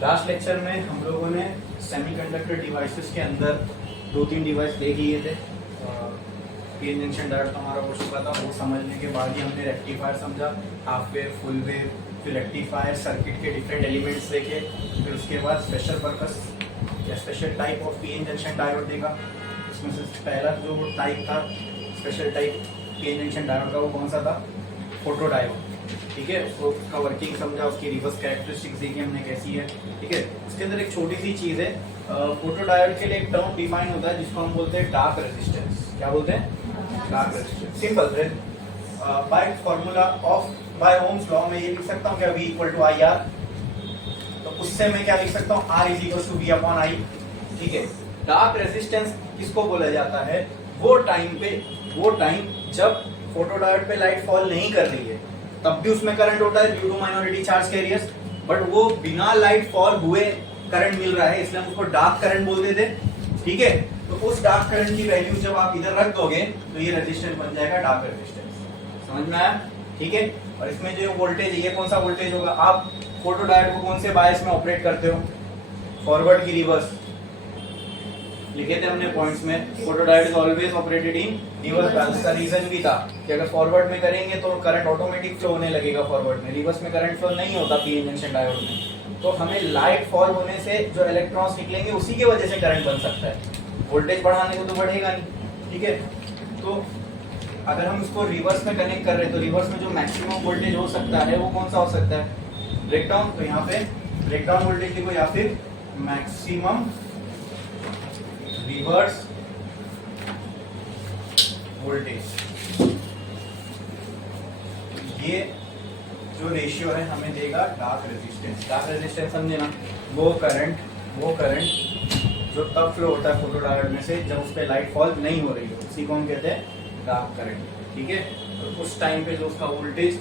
Last lecture में हम लोगों ने सेमीकंडक्टर डिवाइसेस के अंदर 2-3 डिवाइस देख लिए थे। पीएन जंक्शन डायोड तो हमारा हो चुका था, वो समझने के बाद ही हमने रेक्टिफायर समझा, हाफ वेव, फुल वेव, फिर रेक्टिफायर सर्किट के डिफरेंट एलिमेंट्स देखे, फिर उसके बाद स्पेशल पर्पस या special type of PN junction diode देखा। इसमें से पहला जो टाइप था, special type PN junction diode का, वो कौन सा था? Photo diode. ठीक है, उसका वर्किंग समझा, उसकी रिवर्स कैरेक्टरिस्टिक्स देखी हमने कैसी है। ठीक है, उसके अंदर एक छोटी सी चीज है, फोटो डायोड के लिए एक टर्म डिफाइन होता है जिसको हम बोलते हैं डार्क रेजिस्टेंस। क्या बोलते हैं? Dark resistance. सिंपल है, by formula of by Ohm's law में ये लिख सकता हूँ क्या? V equal to I R. तो उससे मैं क्या लिख सकता हूँ? R is equal to V upon I. ठीक है, डार्क रेजिस्टेंस किसको बोला जाता है? वो टाइम जब फोटो डायोड पे लाइट फॉल नहीं कर रही है, तब भी उसमें करंट होता है due to minority charge carriers, but वो बिना लाइट फॉल हुए करंट मिल रहा है, इसलिए हम उसको डार्क करंट बोलते थे। ठीक है, तो उस डार्क करंट की वैल्यू जब आप इधर रख दोगे तो ये रेजिस्टेंस बन जाएगा डार्क रेजिस्टेंस। समझ में आया? ठीक है, और इसमें जो वोल्टेज है, ये कौन सा वोल्टेज होगा? आप फोटो डायोड को कौन से बायस में ऑपरेट करते हो? फॉरवर्ड की रिवर्स लिखे थे हमने पॉइंट्स में। Photo diode is always operated in reverse bias. का रीजन भी था कि अगर फॉरवर्ड में करेंगे तो करंट ऑटोमेटिक फ्लो होने लगेगा फॉरवर्ड में, रिवर्स में करंट फ्लो नहीं होता पीएन जंक्शन डायोड में। तो हमें लाइट फॉल होने से जो इलेक्ट्रॉन्स निकलेंगे उसी की वजह से करंट बन सकता है, वोल्टेज बढ़ाने को तो बढ़ेगा नहीं। ठीक है, तो अगर हम इसको रिवर्स में कनेक्ट कर रहे हैं तो रिवर्स में जो मैक्सिमम वोल्टेज हो सकता है वो कौन सा हो सकता है? ब्रेकडाउन। तो यहाँ पे ब्रेकडाउन वोल्टेज लिखो या फिर मैक्सिमम रिवर्स वोल्टेज। ये जो रेशियो है हमें देगा डार्क रेजिस्टेंस। डार्क रेजिस्टेंस समझे ना? वो करंट जो तब फ्लो होता है फोटो डायोड में से जब उस पर लाइट फॉल नहीं हो रही हो, उसी को हम कहते हैं डार्क करंट। ठीक है, तो उस टाइम पे जो उसका वोल्टेज,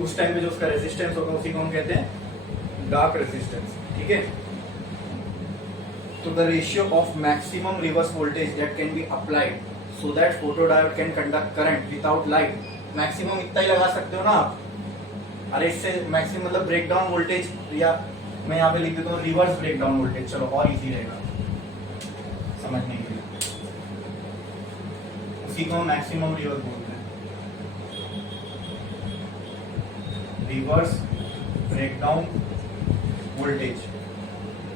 उस टाइम पे जो उसका रेजिस्टेंस होगा उसी को हम कहते हैं डार्क रेजिस्टेंस। ठीक है, तो the ratio of maximum reverse voltage that can be applied so that photodiode can conduct current without light, maximum इतना ही लगा सकते हो ना आप। अरे इससे मैक्सिमम मतलब ब्रेकडाउन वोल्टेज, या मैं यहाँ पे लिख देता हूँ रिवर्स ब्रेकडाउन वोल्टेज, चलो और इजी रहेगा समझने के लिए। उसी को मैक्सिमम रिवर्स बोलते हैं, reverse breakdown voltage.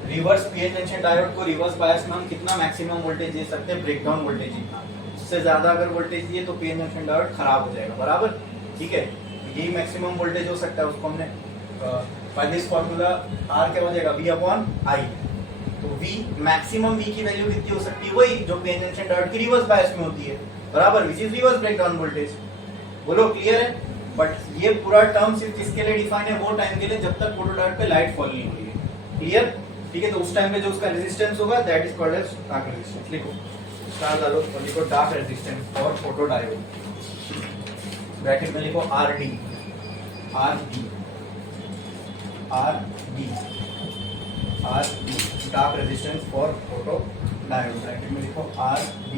Reverse PN junction diode को रिवर्स बायस में हम कितना मैक्सिमम वोल्टेज दे सकते हैं? ब्रेकडाउन वोल्टेज जितना। उससे ज्यादा अगर वोल्टेज दिए तो पीएन जंक्शन डायोड खराब हो जाएगा, बराबर। ठीक है, यही मैक्सिमम वोल्टेज हो सकता है, उसको हमने बाय दिस फार्मूला आर क्या हो जाएगा? V अपॉन आई। तो V मैक्सिमम V की वैल्यू कितनी हो सकती है? वही जो पीएन जंक्शन डायोड की रिवर्स बायस में होती है, बराबर, which is reverse breakdown voltage. बोलो क्लियर है? बट ये पूरा टर्म सिर्फ किसके लिए डिफाइन है? वो टाइम के लिए जब तक फोटो डायोड पे लाइट फॉल नहीं हुई है। क्लियर? ठीक है, तो उस टाइम पे जो उसका रेजिस्टेंस होगा that is called as dark resistance. लिखो, स्टार डालो और लिखो dark resistance for photodiode. Bracket में लिखो RD dark resistance for photodiode. Bracket में लिखो RD।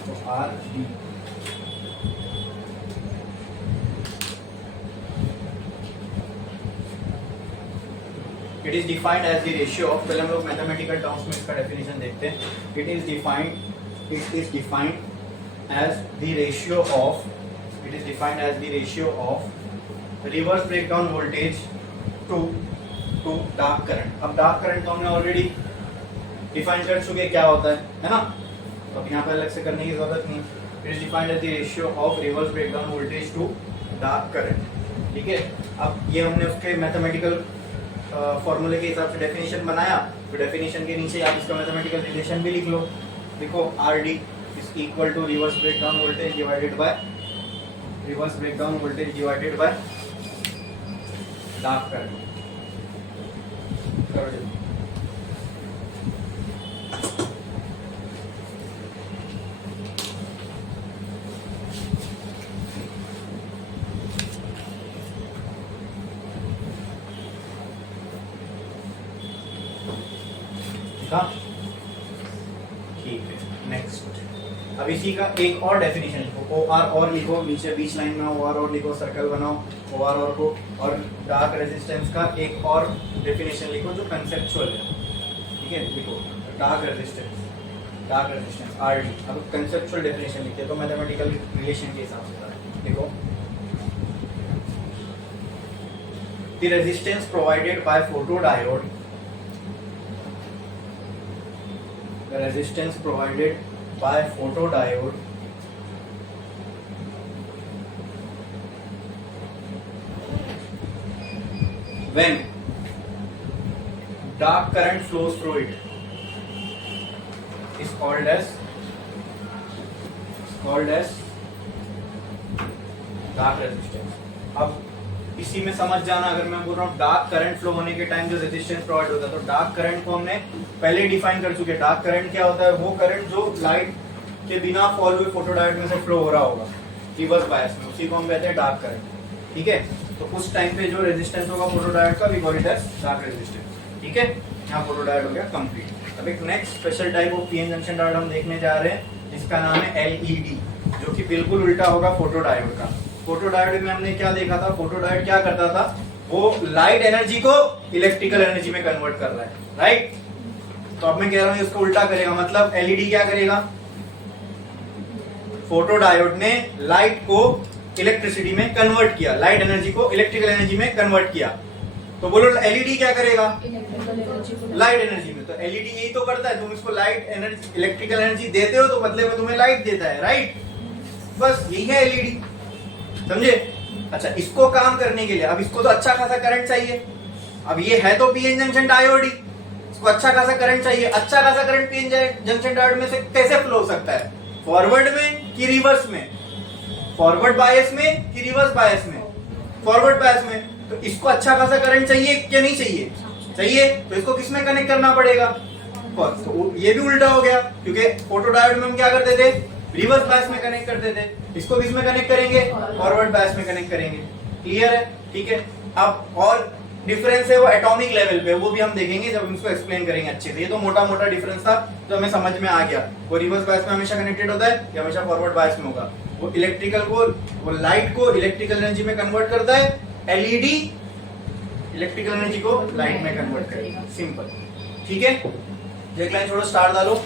तो RD it is defined as the ratio of, पहले हम लोग मैथमेटिकल टर्म्स में इसका डेफिनेशन देखते हैं। It is defined as the ratio of reverse breakdown voltage to dark current. अब डार्क करंट तो हमने ऑलरेडी डिफाइन कर चुके क्या होता है ना? तो अब यहाँ पर अलग से करने की जरूरत नहीं। It is defined as the ratio of reverse breakdown voltage to dark current. ठीक है, अब ये हमने उसके मैथमेटिकल फॉर्मूले के हिसाब से डेफिनेशन बनाया, तो डेफिनेशन के नीचे आप इसका मैथमेटिकल रिलेशन भी लिख लो। देखो RD is equal to reverse breakdown voltage divided by dark current. ठीक है, नेक्स्ट अब इसी का एक और डेफिनेशन लिखो, ओ आर और लिखो, नीचे बीच लाइन में ओ आर और लिखो, सर्कल बनाओ ओ आर और को, और डार्क रेजिस्टेंस का एक और डेफिनेशन लिखो जो कंसेप्चुअल है, ठीक है। लिखो डार्क रेजिस्टेंस आर डी। अब कंसेप्चुअल डेफिनेशन लिखते तो मैथमेटिकल रिलेशन के हिसाब से देखो, the resistance provided by photodiode, the resistance provided by photodiode when dark current flows through it is called as dark resistance। अब इसी में समझ जाना, अगर मैं बोल रहा हूँ डार्क करंट फ्लो होने के टाइम जो रेजिस्टेंस प्रोवाइड होता है, तो डार्क करंट को हमने पहले डिफाइन कर चुके हैं। डार्क करंट क्या होता है? वो करंट जो लाइट के बिना फॉल हुए फोटोडायोड में से फ्लो हो रहा होगा रिवर्स बायस में, उसी को हम कहते हैं डार्क करंट, ठीक है। तो उस टाइम पे जो रेजिस्टेंस होगा फोटोडायोड का, we call it as dark resistance, ठीक है। यहाँ फोटोडायोड हो गया कंप्लीट। अब एक next special type of PN junction diode हम देखने जा रहे हैं, जिसका नाम है एलईडी, जो कि बिल्कुल उल्टा होगा फोटोडायोड का। फोटोडायोड में हमने क्या देखा था? फोटोडायोड क्या करता था? वो लाइट एनर्जी को इलेक्ट्रिकल एनर्जी में कन्वर्ट कर रहा है, राइट। तो अब मैं कह रहा हूं इसको उल्टा करेगा, मतलब एलईडी क्या करेगा? फोटोडायोड ने लाइट को इलेक्ट्रिसिटी में कन्वर्ट किया, लाइट एनर्जी को इलेक्ट्रिकल एनर्जी में कन्वर्ट किया। तो बोलो एलईडी क्या करेगा? लाइट एनर्जी में। तो एलईडी यही तो करता है, तुम इसको लाइट एनर्जी इलेक्ट्रिकल एनर्जी देते हो तो बदले में तुम्हें लाइट देता है, राइट। बस यही है एलईडी, समझे। अच्छा, इसको काम करने के लिए अब इसको तो अच्छा खासा करंट चाहिए। अब ये है तो पीएन जंक्शन डायोड ही, इसको अच्छा खासा करंट चाहिए। अच्छा खासा करंट पीएन जंक्शन डायोड में से कैसे फ्लो हो सकता है? फॉरवर्ड में कि रिवर्स में? फॉरवर्ड बायस में कि रिवर्स बायस में? फॉरवर्ड बायस में। तो इसको अच्छा खासा करंट चाहिए क्या नहीं चाहिए? चाहिए। तो इसको किस में कनेक्ट करना पड़ेगा? तो ये भी उल्टा हो गया, क्योंकि फोटोडायोड में हम क्या करते थे? रिवर्स बायस में कनेक्ट करते थे। इसको किस में कनेक्ट करेंगे? फॉरवर्ड बायस में कनेक्ट करेंगे। क्लियर है? ठीक है। अब और डिफरेंस है वो एटॉमिक लेवल पे, वो भी हम देखेंगे जब हम इसको एक्सप्लेन करेंगे अच्छे से। ये तो मोटा मोटा डिफरेंस था जो हमें समझ में आ गया। वो रिवर्स बायस में हमेशा कनेक्टेड होता है या हमेशा फॉरवर्ड बायस में होगा? वो इलेक्ट्रिकल को, वो लाइट को इलेक्ट्रिकल एनर्जी में कन्वर्ट करता है, एलईडी इलेक्ट्रिकल एनर्जी को लाइट में कन्वर्ट करेगा। सिंपल, ठीक है। एक लाइन छोड़ो, स्टार डालो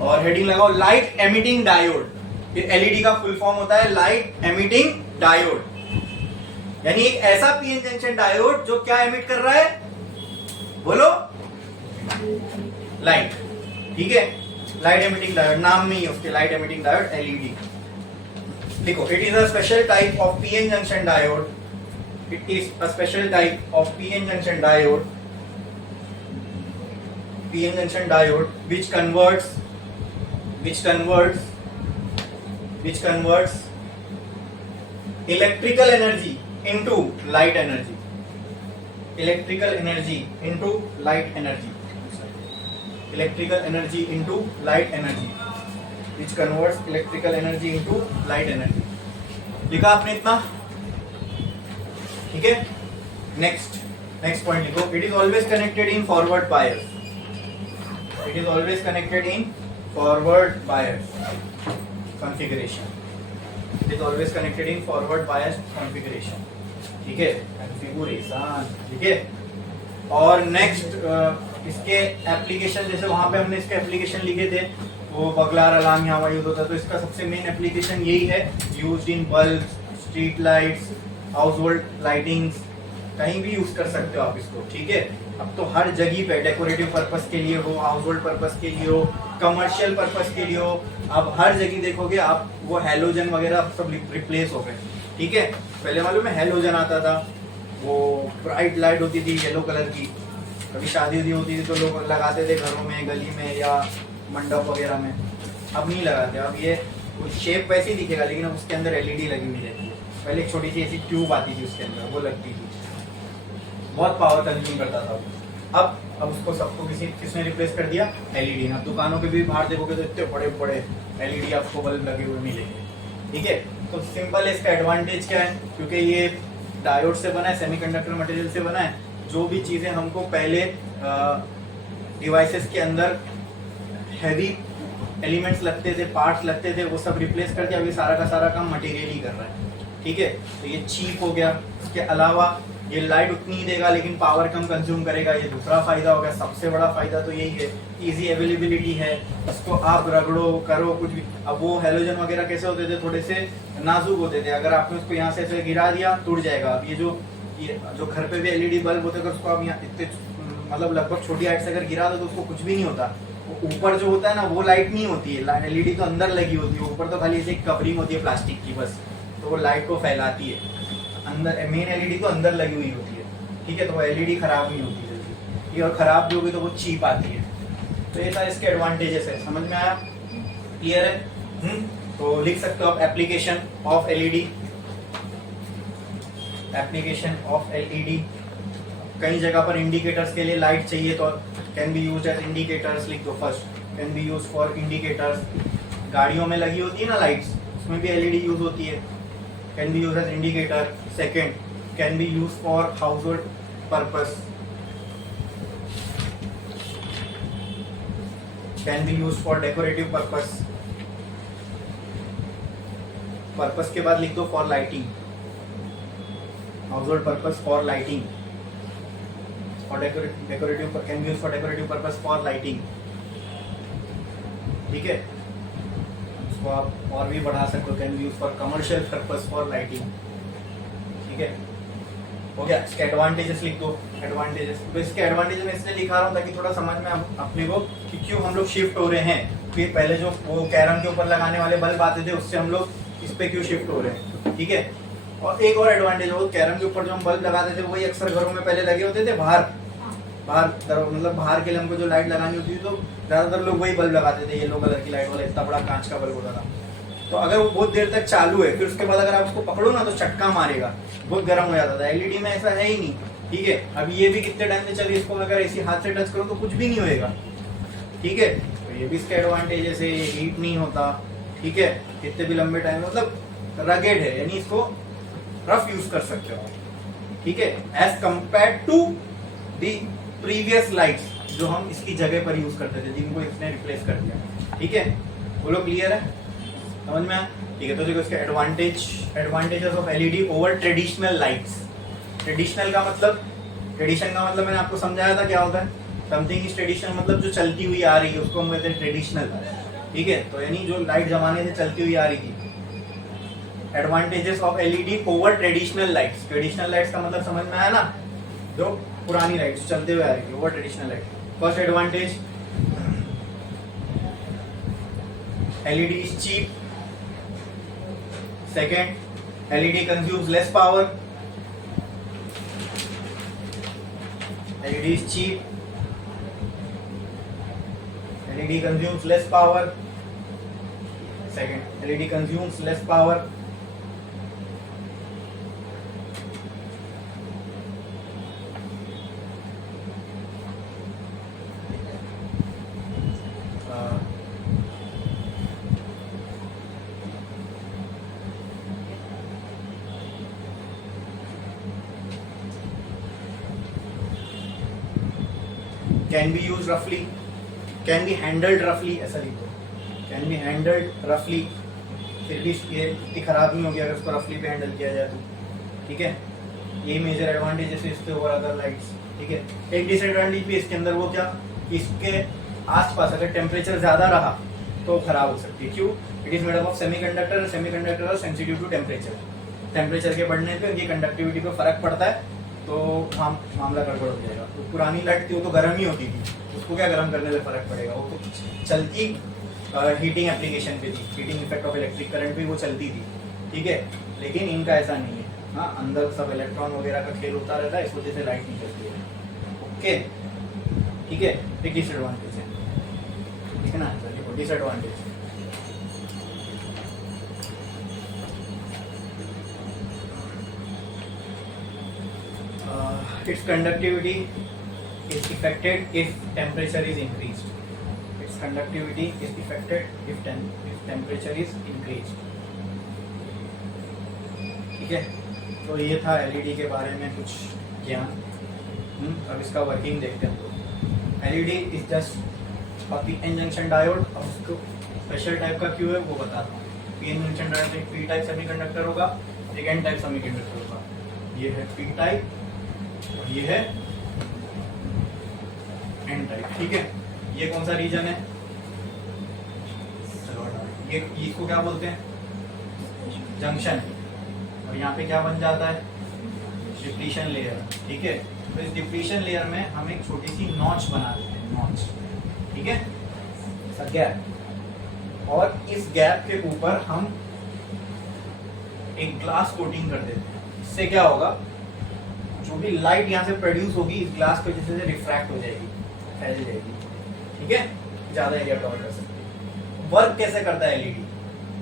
और हेडिंग लगाओ लाइट एमिटिंग डायोड। एलईडी का फुल फॉर्म होता है लाइट एमिटिंग डायोड, यानी एक ऐसा पीएन जंक्शन डायोड जो क्या एमिट कर रहा है? बोलो, लाइट, ठीक है। लाइट एमिटिंग डायोड, नाम में ही उसके लाइट एमिटिंग डायोड एलईडी। देखो, it is a special type of PN junction diode. It is a special type of PN junction diode which converts electrical energy into light energy. Electrical energy into light energy. Electrical energy into light energy. Which converts electrical energy into light energy. लिखा आपने इतना? ठीक है। Next point लिखो, it is always connected in forward bias. It is always connected in forward bias configuration. It is always connected in forward bias configuration, ठीक है, configuration, ठीक है। और नेक्स्ट इसके एप्लीकेशन, जैसे वहां पे हमने इसके एप्लीकेशन लिखे थे, वो बगलार अलार्म यहाँ यूज होता है, तो इसका सबसे मेन एप्लीकेशन यही है, used in bulb, street lights, house hold lightings, कहीं भी यूज कर सकते हो आप इसको, ठीक है। अब तो हर जगह पे डेकोरेटिव पर्पस के लिए हो, हाउस होल्ड पर्पस के लिए हो, कमर्शियल पर्पस के लिए हो, अब हर जगह देखोगे आप वो हैलोजन वगैरह सब रिप्लेस हो गए, ठीक है। पहले मालूम है हैलोजन आता था, वो ब्राइट लाइट होती थी येलो कलर की, कभी शादी उदी होती थी तो लोग लगाते थे घरों में, गली में या मंडप वगैरह में। अब नहीं लगाते, अब ये शेप वैसे ही दिखेगा लेकिन अब उसके अंदर एलईडी लगी हुई रहती है। पहले एक छोटी सी ऐसी ट्यूब आती थी उसके अंदर, वो लगती थी, बहुत पावर कंज्यूम करता था। अब उसको सबको किसने रिप्लेस कर दिया? एलईडी। अब दुकानों पे भी बाहर देखोगे तो इतने बड़े बड़े एलईडी आपको बल्ब लगे हुए मिलेंगे, ठीक है। तो सिंपल है, इसका एडवांटेज क्या है? क्योंकि ये डायोड से बना है, सेमीकंडक्टर मटेरियल से बना है, जो भी चीजें हमको पहले डिवाइसेस के अंदर हैवी एलिमेंट्स लगते थे, पार्ट्स लगते थे, वो सब रिप्लेस कर दिया। अभी सारा का सारा काम मटेरियल ही कर रहा है, ठीक है। तो ये चीप हो गया। इसके अलावा ये लाइट उतनी ही देगा लेकिन पावर कम कंज्यूम करेगा, ये दूसरा फायदा हो गया। सबसे बड़ा फायदा तो यही है, इजी अवेलेबिलिटी है, इसको आप रगड़ो करो कुछ भी। अब वो हेलोजन वगैरह कैसे होते थे, थोड़े से नाजुक होते थे, अगर आपने उसको यहाँ से ऐसे गिरा दिया टूट जाएगा। अब ये जो घर पे भी एलईडी बल्ब होते हैं, उसको आप यहाँ इतने मतलब लगभग छोटी हाइट से अगर गिरा दो तो उसको कुछ भी नहीं होता। वो ऊपर जो होता है ना वो लाइट नहीं होती है, एलईडी तो अंदर लगी होती है, ऊपर तो खाली ऐसे कवरिंग होती है प्लास्टिक की बस, तो वो लाइट को फैलाती है। अंदर मेन एलईडी तो अंदर लगी हुई होती है, ठीक है। तो वो एलईडी खराब नहीं होती जल्दी, ठीक है। और खराब जो भी तो वो चीप आती है। तो ये सारे इसके एडवांटेजेस है, समझ में आया, क्लियर है। तो लिख सकते हो आप application of LED, application of LED. कई जगह पर इंडिकेटर्स के लिए लाइट चाहिए तो can be used as indicators, लिख दो first, can be used for indicators. गाड़ियों में लगी होती है ना लाइट्स, उसमें भी एलईडी यूज होती है, can be used as indicator. Second, can be used for household purpose, can be used for decorative purpose. Purpose के बाद लिख दो for lighting, household purpose for lighting, और decorative can be used for decorative purpose for lighting, ठीक है। इसको आप और भी बढ़ा सकते हो, can be used for commercial purpose for lighting, ठीक है। हो गया। इसके एडवांटेजेस लिख दो, एडवांटेजेस। तो इसके एडवांटेज में इसलिए लिखा रहा हूँ ताकि थोड़ा समझ में अपने को कि क्यों हम लोग शिफ्ट हो रहे हैं। फिर पहले जो वो कैरम के ऊपर लगाने वाले बल्ब आते थे उससे हम लोग इस पे क्यों शिफ्ट हो रहे हैं, ठीक है। और एक और एडवांटेज हो, कैरम के ऊपर जो हम बल्ब लगाते थे वही अक्सर घरों में पहले लगे होते थे बाहर मतलब बाहर के लिए हमको जो लाइट लगानी होती थी तो ज्यादातर लोग वही बल्ब लगाते थे, येलो कलर की लाइट वाला इतना बड़ा कांच का बल्ब होता था। तो अगर वो बहुत देर तक चालू है फिर उसके बाद अगर आप उसको पकड़ो ना तो चटका मारेगा, बहुत गर्म हो जाता था। एलईडी में ऐसा है ही नहीं, ठीक है। अब ये भी कितने टाइम से चल रही है, इसको अगर ऐसी हाथ से टच करो तो कुछ भी नहीं होएगा, ठीक है। तो ये भी इसके एडवांटेजेस है, हीट नहीं होता, ठीक है। कितने भी लंबे टाइम मतलब रगेड है, यानी इसको रफ यूज कर सकते हो, ठीक है, as compare to the previous lights जो हम इसकी जगह पर यूज करते थे, जिनको इसने रिप्लेस कर दिया, ठीक है। बोलो क्लियर है, समझ में आया, ठीक है। तो देखो इसके advantages of LED over traditional lights. Traditional का मतलब, ट्रेडिशन का मतलब मैंने आपको समझाया था क्या होता है। समथिंग इज ट्रेडिशनल मतलब जो चलती हुई आ रही है उसको हम कहते हैं ट्रेडिशनल, ठीक है। तो यानी जो लाइट जमाने से चलती हुई आ रही थी। Advantages of LED over traditional lights. Traditional lights का मतलब समझ में आया ना, जो पुरानी लाइट्स चलते हुए आ रही है over traditional light. First advantage, LED is cheap. Second, LED consumes less power. LED is cheap, LED consumes less power. Second, LED consumes less power. Can be use रफली, कैन बी हैंडल्ड रफली, ऐसा लिख दो, can be handled रफली। फिर भी ये इतनी खराब नहीं होगी अगर उसको रफली पे हैंडल किया जाए तो, ठीक है। ये मेजर एडवांटेजेस है इसके ओवर अदर लाइट्स, ठीक है। एक डिसएडवांटेज भी इसके अंदर, वो क्या, कि इसके आसपास अगर टेम्परेचर ज्यादा रहा तो खराब हो सकती है। क्यों? It is made up of semiconductor, semiconductor are sensitive to temperature. Temperature के बढ़ने पे उनकी कंडक्टिविटी पे फर्क पड़ता है तो मामला गड़बड़ हो जाएगा। तो पुरानी लाइट थी वो तो गर्म ही होती थी, उसको क्या गर्म करने से फर्क पड़ेगा, वो तो चलती हीटिंग एप्लीकेशन पे थी, heating effect of electric current पे वो चलती थी, ठीक है। लेकिन इनका ऐसा नहीं है, हाँ, अंदर सब इलेक्ट्रॉन वगैरह का खेल होता रहता है, इस वजह से लाइट नहीं चलती है, ओके, ठीक है। एक डिसएडवांटेज है, ठीक है ना, disadvantage. Its conductivity is affected if temperature is increased. Its conductivity is affected if temperature is increased. ठीक है, तो ये था एलईडी के बारे में कुछ ज्ञान। अब इसका वर्किंग देखते हैं। LED is just a PN junction diode. अब उसको स्पेशल टाइप का क्यों है वो बताता हूँ। पीएन जंक्शन डायोड एक पी टाइप सेमीकंडक्टर होगा, एक एन टाइप सेमीकंडक्टर होगा। ये है पी टाइप और ये है एन टाइप, ठीक है। ये कौन सा रीजन है, चलो ये इसको क्या बोलते हैं, जंक्शन। और यहाँ पे क्या बन जाता है, डिप्लीशन लेयर, ठीक है। तो इस डिप्लीशन लेयर में हम एक छोटी सी नॉच बना देते हैं, नॉच, ठीक है, गैप। और इस गैप के ऊपर हम एक ग्लास कोटिंग कर देते हैं। इससे क्या होगा, जो भी लाइट यहाँ से प्रोड्यूस होगी इस ग्लास की वजह से रिफ्रैक्ट हो जाएगी, फैल जाएगी, ठीक है, ज्यादा एरिया कवर कर सकते हैं। वर्क कैसे करता है एलईडी,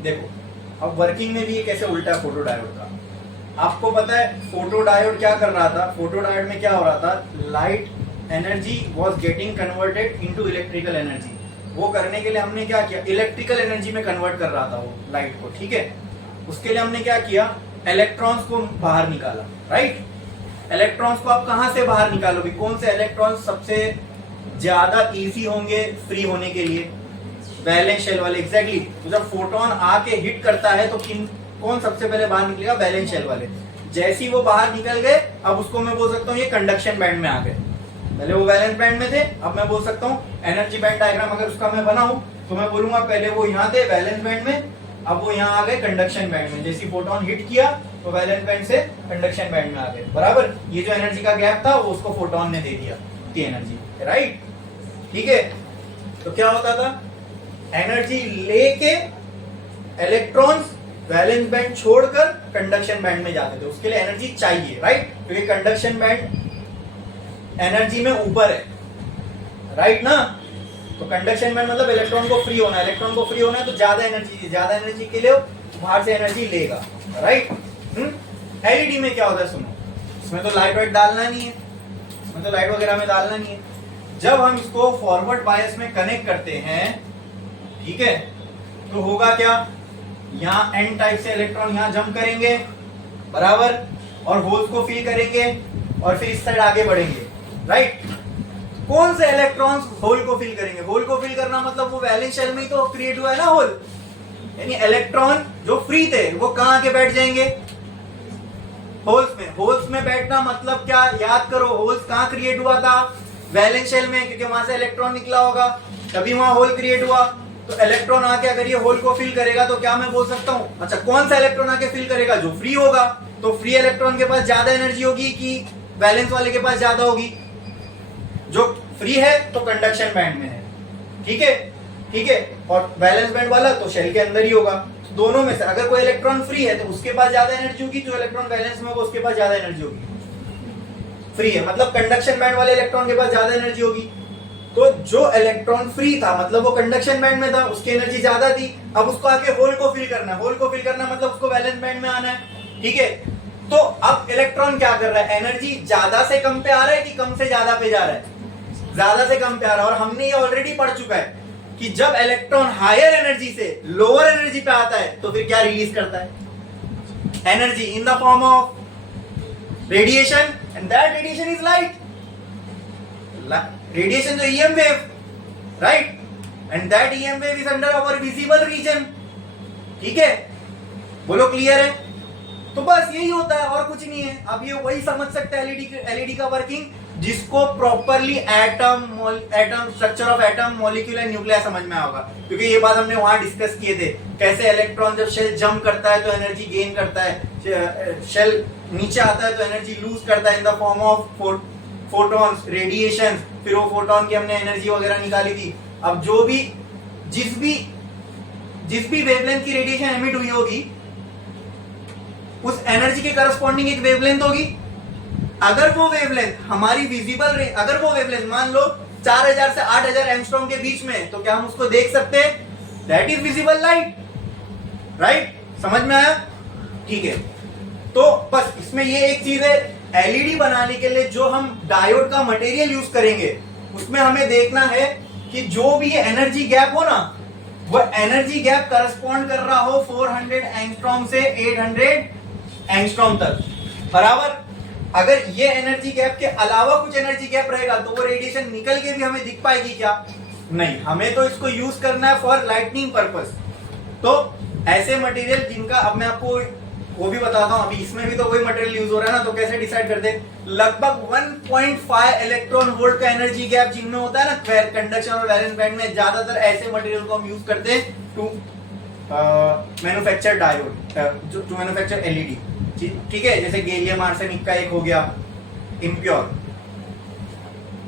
देखो अब वर्किंग में भी ये कैसे उल्टा है फोटो डायोड का। आपको पता है फोटो डायोड क्या कर रहा था, फोटो डायोड में क्या हो रहा था, light energy was getting converted into electrical energy. वो करने के लिए हमने क्या किया, इलेक्ट्रिकल एनर्जी में कन्वर्ट कर रहा था वो लाइट को, ठीक है। उसके लिए हमने क्या किया, इलेक्ट्रॉन्स को बाहर निकाला, राइट। इलेक्ट्रॉन्स को आप कहां से बाहर निकालोगे, कौन से इलेक्ट्रॉन्स सबसे ज्यादा इजी होंगे फ्री होने के लिए, वैलेंस शेल वाले, एग्जैक्टली। तो जब फोटोन आके हिट करता है तो कौन सबसे पहले बाहर निकलेगा, वैलेंस शेल वाले। जैसे ही वो बाहर निकल गए, अब उसको मैं बोल सकता हूँ ये कंडक्शन बैंड में आ गए। पहले वो वैलेंस बैंड में थे, अब मैं बोल सकता हूँ एनर्जी बैंड डायग्राम अगर उसका मैं बनाऊं तो मैं बोलूंगा पहले वो यहाँ थे वैलेंस बैंड में, अब वो यहाँ आ गए कंडक्शन बैंड में। जैसे फोटोन हिट किया तो वैलेंस बैंड से कंडक्शन बैंड में आ गए, बराबर। ये जो एनर्जी का गैप था वो उसको फोटोन ने दे दिया, की एनर्जी, राइट, ठीक है। तो क्या होता था, एनर्जी लेके इलेक्ट्रॉन्स वैलेंस बैंड छोड़कर कंडक्शन बैंड में जाते थे, उसके लिए एनर्जी चाहिए, राइट। क्योंकि कंडक्शन बैंड एनर्जी में ऊपर है, राइट ना। तो कंडक्शन बैंड मतलब इलेक्ट्रॉन को फ्री होना है, इलेक्ट्रॉन को फ्री होना है तो ज्यादा एनर्जी चाहिए, ज्यादा एनर्जी के लिए बाहर से एनर्जी लेगा, राइट। एलईडी में क्या होता है, सुनो, इसमें तो लाइट वाइट डालना नहीं है, इसमें तो लाइट वगैरह में डालना नहीं है। जब हम इसको फॉरवर्ड बायस में कनेक्ट करते हैं, ठीक है, तो होगा क्या, यहाँ एन टाइप से इलेक्ट्रॉन यहाँ जंप करेंगे, बराबर, और होल्स को फिल करेंगे और फिर इस साइड आगे बढ़ेंगे, राइट। कौन से इलेक्ट्रॉन्स होल को फिल करेंगे, होल को फिल करना मतलब वो वैलेंस शेल में ही तो क्रिएट हुआ है ना होल, यानी इलेक्ट्रॉन जो फ्री थे वो कहां आके बैठ जाएंगे, होल्स में। होल्स में बैठना मतलब क्या, याद करो, होल्स कहां क्रिएट हुआ था, वैलेंस शेल में, क्योंकि वहां से इलेक्ट्रॉन निकला होगा तभी वहां होल क्रिएट हुआ। तो इलेक्ट्रॉन आके अगर ये होल को फिल करेगा तो क्या मैं बोल सकता हूं, अच्छा कौन सा इलेक्ट्रॉन आके फिल करेगा, जो फ्री होगा। तो फ्री इलेक्ट्रॉन के पास ज्यादा एनर्जी होगी कि वैलेंस वाले के पास ज्यादा होगी, जो फ्री है तो कंडक्शन बैंड में है, ठीक है, ठीक है। और वैलेंस बैंड वाला तो शेल के अंदर ही होगा। तो दोनों में से अगर कोई इलेक्ट्रॉन फ्री है तो उसके पास ज्यादा एनर्जी होगी, जो इलेक्ट्रॉन वैलेंस में होगा उसके पास ज्यादा एनर्जी होगी। फ्री है मतलब कंडक्शन बैंड वाले इलेक्ट्रॉन के पास ज्यादा एनर्जी होगी। तो जो इलेक्ट्रॉन फ्री था मतलब वो कंडक्शन बैंड में था, उसकी एनर्जी ज्यादा थी। अब उसको आके होल को फिल करना है, होल को फिल करना मतलब उसको वैलेंस बैंड में आना है, ठीक है। तो अब इलेक्ट्रॉन क्या कर रहा है, एनर्जी ज्यादा से कम पे आ रहा है कि कम से ज्यादा पे जा रहा है, ज्यादा से कम पे आ रहा है। और हमने ये ऑलरेडी पढ़ चुका है कि जब इलेक्ट्रॉन हायर एनर्जी से लोअर एनर्जी पे आता है तो फिर क्या रिलीज करता है, energy in the form of radiation, and that radiation is light. Radiation जो EM wave, right, and that EM wave is under our visible region, ठीक है, बोलो क्लियर है। तो बस यही होता है और कुछ नहीं है। अब ये वही समझ सकते हैं एलईडी का वर्किंग, जिसको properly atom structure of atom, molecule and nuclear समझ में आएगा, क्योंकि ये बात हमने वहां डिस्कस किए थे, कैसे इलेक्ट्रॉन जब शेल जंप करता है तो एनर्जी गेन करता है, शेल नीचे आता है तो एनर्जी लूज करता है in the form of photons, radiation, फिर वो फोटॉन की हमने एनर्जी वगैरह निकाली थी। अब जो भी जिस भी वेवलेंथ की रेडिएशन एमिट हुई होगी उस एनर्जी के करस्पॉन्डिंग एक वेवलेंथ होगी। अगर वो वेवलेंथ हमारी विजिबल रेंज, अगर वो वेवलेंथ मान लो 4000 से 8000 एंगस्ट्रॉम के बीच में, तो क्या हम उसको देख सकते हैं, that is visible light, right, समझ में आया, ठीक है। तो बस इसमें ये एक चीज है, एलईडी बनाने के लिए जो हम डायोड का मटेरियल यूज करेंगे उसमें हमें देखना है कि जो भी एनर्जी गैप हो ना, वो एनर्जी गैप करस्पॉन्ड कर रहा हो 400 एंगस्ट्रॉम से 800 एंगस्ट्रॉम तक, बराबर। अगर ये एनर्जी गैप के अलावा कुछ एनर्जी गैप रहेगा तो वो रेडिएशन निकल के भी हमें दिख पाएगी क्या, नहीं, हमें तो इसको यूज करना है फॉर लाइटनिंग पर्पस। तो ऐसे मटेरियल जिनका, अब मैं आपको वो भी बताता हूं, अभी इसमें भी तो वही मटेरियल यूज हो रहा है ना, तो कैसे डिसाइड करते हैं? लगभग 1.5 इलेक्ट्रॉन वोल्ट का एनर्जी गैप जिनमें होता है ना कंडक्शन और वैलेंस बैंड में, ज्यादातर ऐसे मटेरियल को हम यूज करते हैं to manufacture diode, to manufacture LED. ठीक है, जैसे गैलियम आर्सेनिक का एक हो गया इम्प्योर,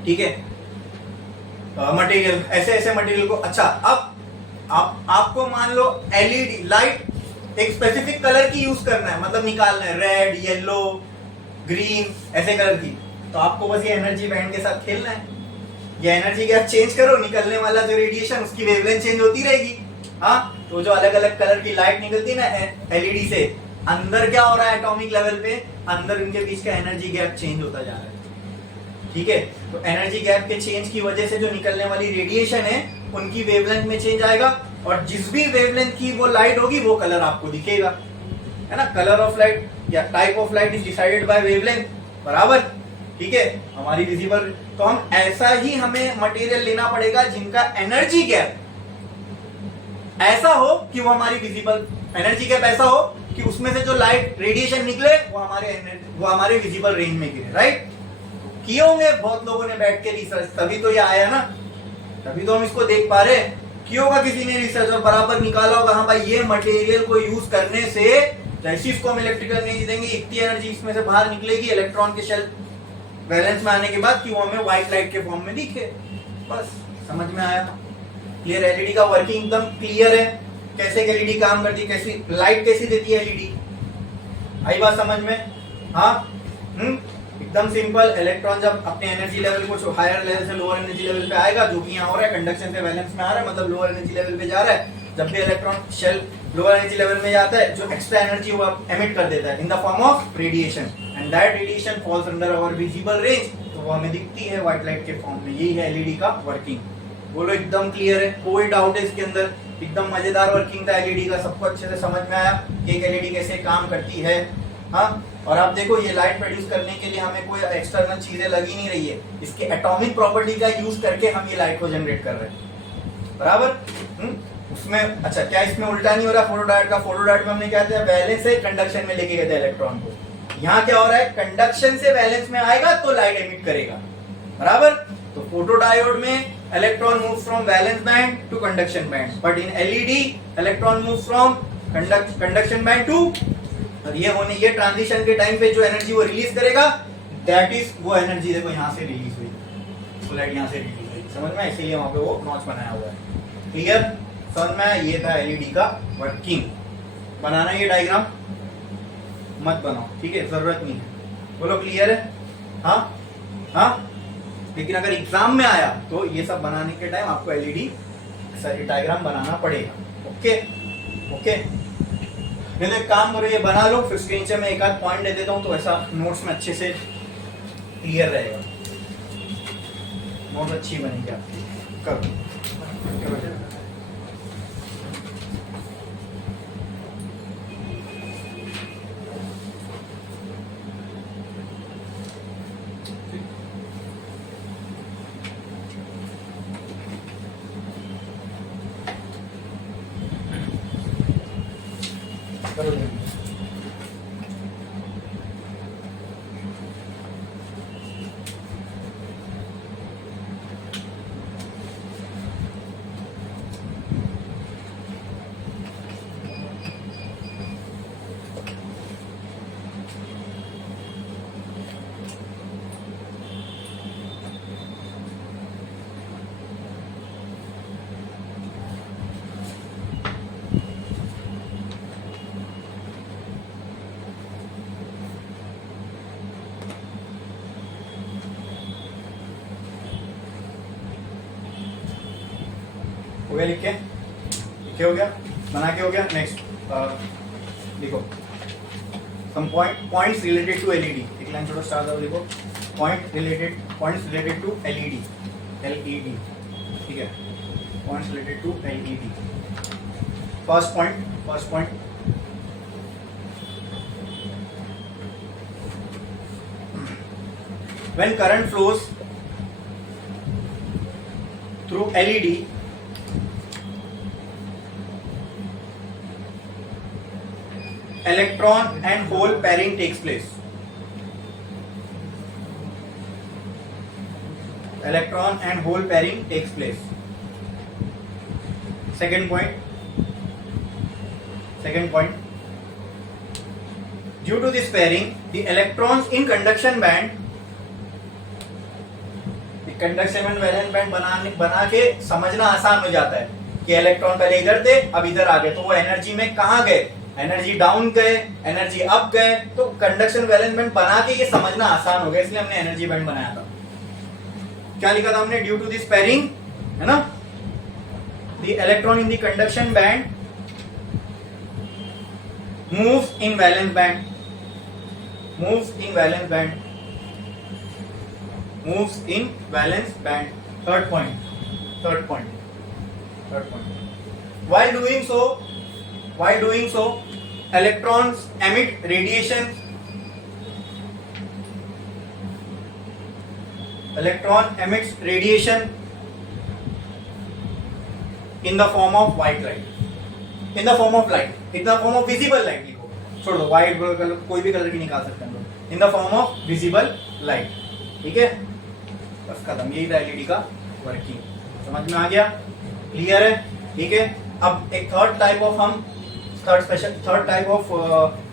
ठीक है, मटेरियल, ऐसे ऐसे मटेरियल को। अच्छा, अब आपको मान लो एलईडी लाइट एक स्पेसिफिक कलर की यूज करना है, मतलब निकालना है रेड, येलो, ग्रीन, ऐसे कलर की, तो आपको बस ये एनर्जी बैंड के साथ खेलना है। ये एनर्जी गैप चेंज करो, निकलने वाला जो रेडिएशन उसकी वेवलेंथ चेंज होती रहेगी। हाँ, तो जो अलग अलग कलर की लाइट निकलती है ना एलईडी से, अंदर क्या हो रहा है एटॉमिक लेवल पे, अंदर इनके बीच का एनर्जी गैप चेंज होता जा रहा है। ठीक है, तो एनर्जी गैप के चेंज की वजह से जो निकलने वाली रेडिएशन है उनकी वेवलेंथ में चेंज आएगा, और जिस भी वेवलेंथ की वो लाइट होगी वो कलर आपको दिखेगा, है ना। कलर ऑफ लाइट या type of light is decided by wavelength, बराबर। ठीक है, हमारी विजिबल, तो हम ऐसा ही हमें मटेरियल लेना पड़ेगा जिनका एनर्जी गैप ऐसा हो कि वो हमारी विजिबल, एनर्जी गैप ऐसा हो कि उसमें से जो लाइट रेडिएशन निकले वो हमारे विजिबल रेंज में गिरे, राइट। किए होंगे बहुत लोगों ने बैठ के रिसर्च, तभी तो ये आया ना, तभी तो हम इसको देख पा रहे। किया होगा किसी ने रिसर्च और बराबर निकाला होगा, हाँ भाई ये मटेरियल को यूज करने से जैसे इसको हम इलेक्ट्रिकल एनर्जी देंगे, इतनी एनर्जी इसमें से बाहर निकलेगी इलेक्ट्रॉन के शेल बैलेंस में आने के बाद कि वो हमें व्हाइट लाइट के फॉर्म में दिखे। बस समझ में आया, क्लियर। एलईडी का वर्किंग एकदम क्लियर है, कैसे एलईडी काम करती है, कैसी लाइट कैसी देती है एलईडी, आई बात समझ में? हाँ, एकदम सिंपल। इलेक्ट्रॉन जब अपने एनर्जी लेवल को हायर लेवल से लोअर एनर्जी लेवल पे आएगा, जो कि यहाँ हो रहा है कंडक्शन से वैलेंस में आ रहा है, मतलब लोअर एनर्जी लेवल पे जा रहा है। जब भी electron shell lower energy level में जाता है, जो एक्स्ट्रा एनर्जी वो एमिट कर देता है in the form of radiation, and that radiation falls under our visible range, तो वो हमें दिखती है व्हाइट लाइट के फॉर्म में। यही है एलईडी का वर्किंग। बोलो एकदम क्लियर है, कोई डाउट है इसके अंदर? एकदम मजेदार वर्किंग था एलईडी का, सबको अच्छे से समझ में आया कि एक एलईडी कैसे काम करती है। हाँ, और आप देखो ये लाइट प्रोड्यूस करने के लिए हमें कोई एक्सटर्नल चीजें लगी नहीं रही है, इसके एटॉमिक प्रॉपर्टी का यूज करके हम ये लाइट को जनरेट कर रहे हैं, बराबर। उसमें अच्छा, क्या इसमें उल्टा नहीं हो रहा फोटोडायोड का? फोटोडायोड में हमने क्या किया, वैलेंस से कंडक्शन में लेके गए थे इलेक्ट्रॉन को। यहाँ क्या हो रहा है, कंडक्शन से वैलेंस में आएगा तो लाइट एमिट करेगा, बराबर। तो फोटोडायोड में electron move from valence band to conduction band, but in LED electron move from conduction band to, और ये ट्रांजिशन के टाइम पे जो एनर्जी वो रिलीज करेगा, दैट इज वो एनर्जी देखो यहाँ से रिलीज हुई, वो लाइट यहाँ से रिलीज हुई, समझ में? इसीलिए वहां पे वो नॉच बनाया हुआ है, क्लियर? समझ में? ये था एलईडी का वर्किंग। बनाना ये डायग्राम मत बनाओ, ठीक है, जरूरत नहीं है। बोलो क्लियर है? हाँ हाँ, लेकिन अगर एग्जाम में आया तो ये सब बनाने के टाइम आपको एलईडी डायग्राम बनाना पड़ेगा। ओके ओके, नहीं तो एक काम करो, ये बना लो, फिर स्क्रीन से मैं एक आध पॉइंट दे देता हूँ, तो ऐसा नोट्स में अच्छे से क्लियर रहेगा, नोट्स अच्छी बनेगी आपकी। करो हो गया, लिख के हो गया, बना के हो गया। नेक्स्ट लिखो some points related to LED, एक लाइन छोटा स्टार्ट करो, लिखो पॉइंट्स रिलेटेड टू एलईडी, ठीक है, points related to LED. First point, when current flows through LED, electron and hole pairing takes place. Electron and hole pairing takes place. Second point. Due to this pairing, the electrons in conduction band, conduction and valence band बना के समझना आसान हो जाता है कि electron पहले इधर थे, अब इधर आ गए, तो वो एनर्जी में कहाँ गए, एनर्जी डाउन गए, एनर्जी अप गए, तो कंडक्शन वैलेंस बैंड बना के ये समझना आसान हो गया, इसलिए हमने एनर्जी बैंड बनाया था। क्या लिखा था हमने? ड्यू टू दिस पेयरिंग, है ना, the electron in the conduction band moves in valence band, moves in valence band. Third point. While doing so, electrons emit radiation. Electron emits radiation in the form of white light, in the form of visible light. छोड़ दो, white colour, कोई भी colour की निकाल सकते हैं हम लोग, इन the form of visible light. ठीक है, बस खत्म, यही था एलईडी का वर्किंग। समझ में आ गया? क्लियर है? ठीक है। अब एक third type of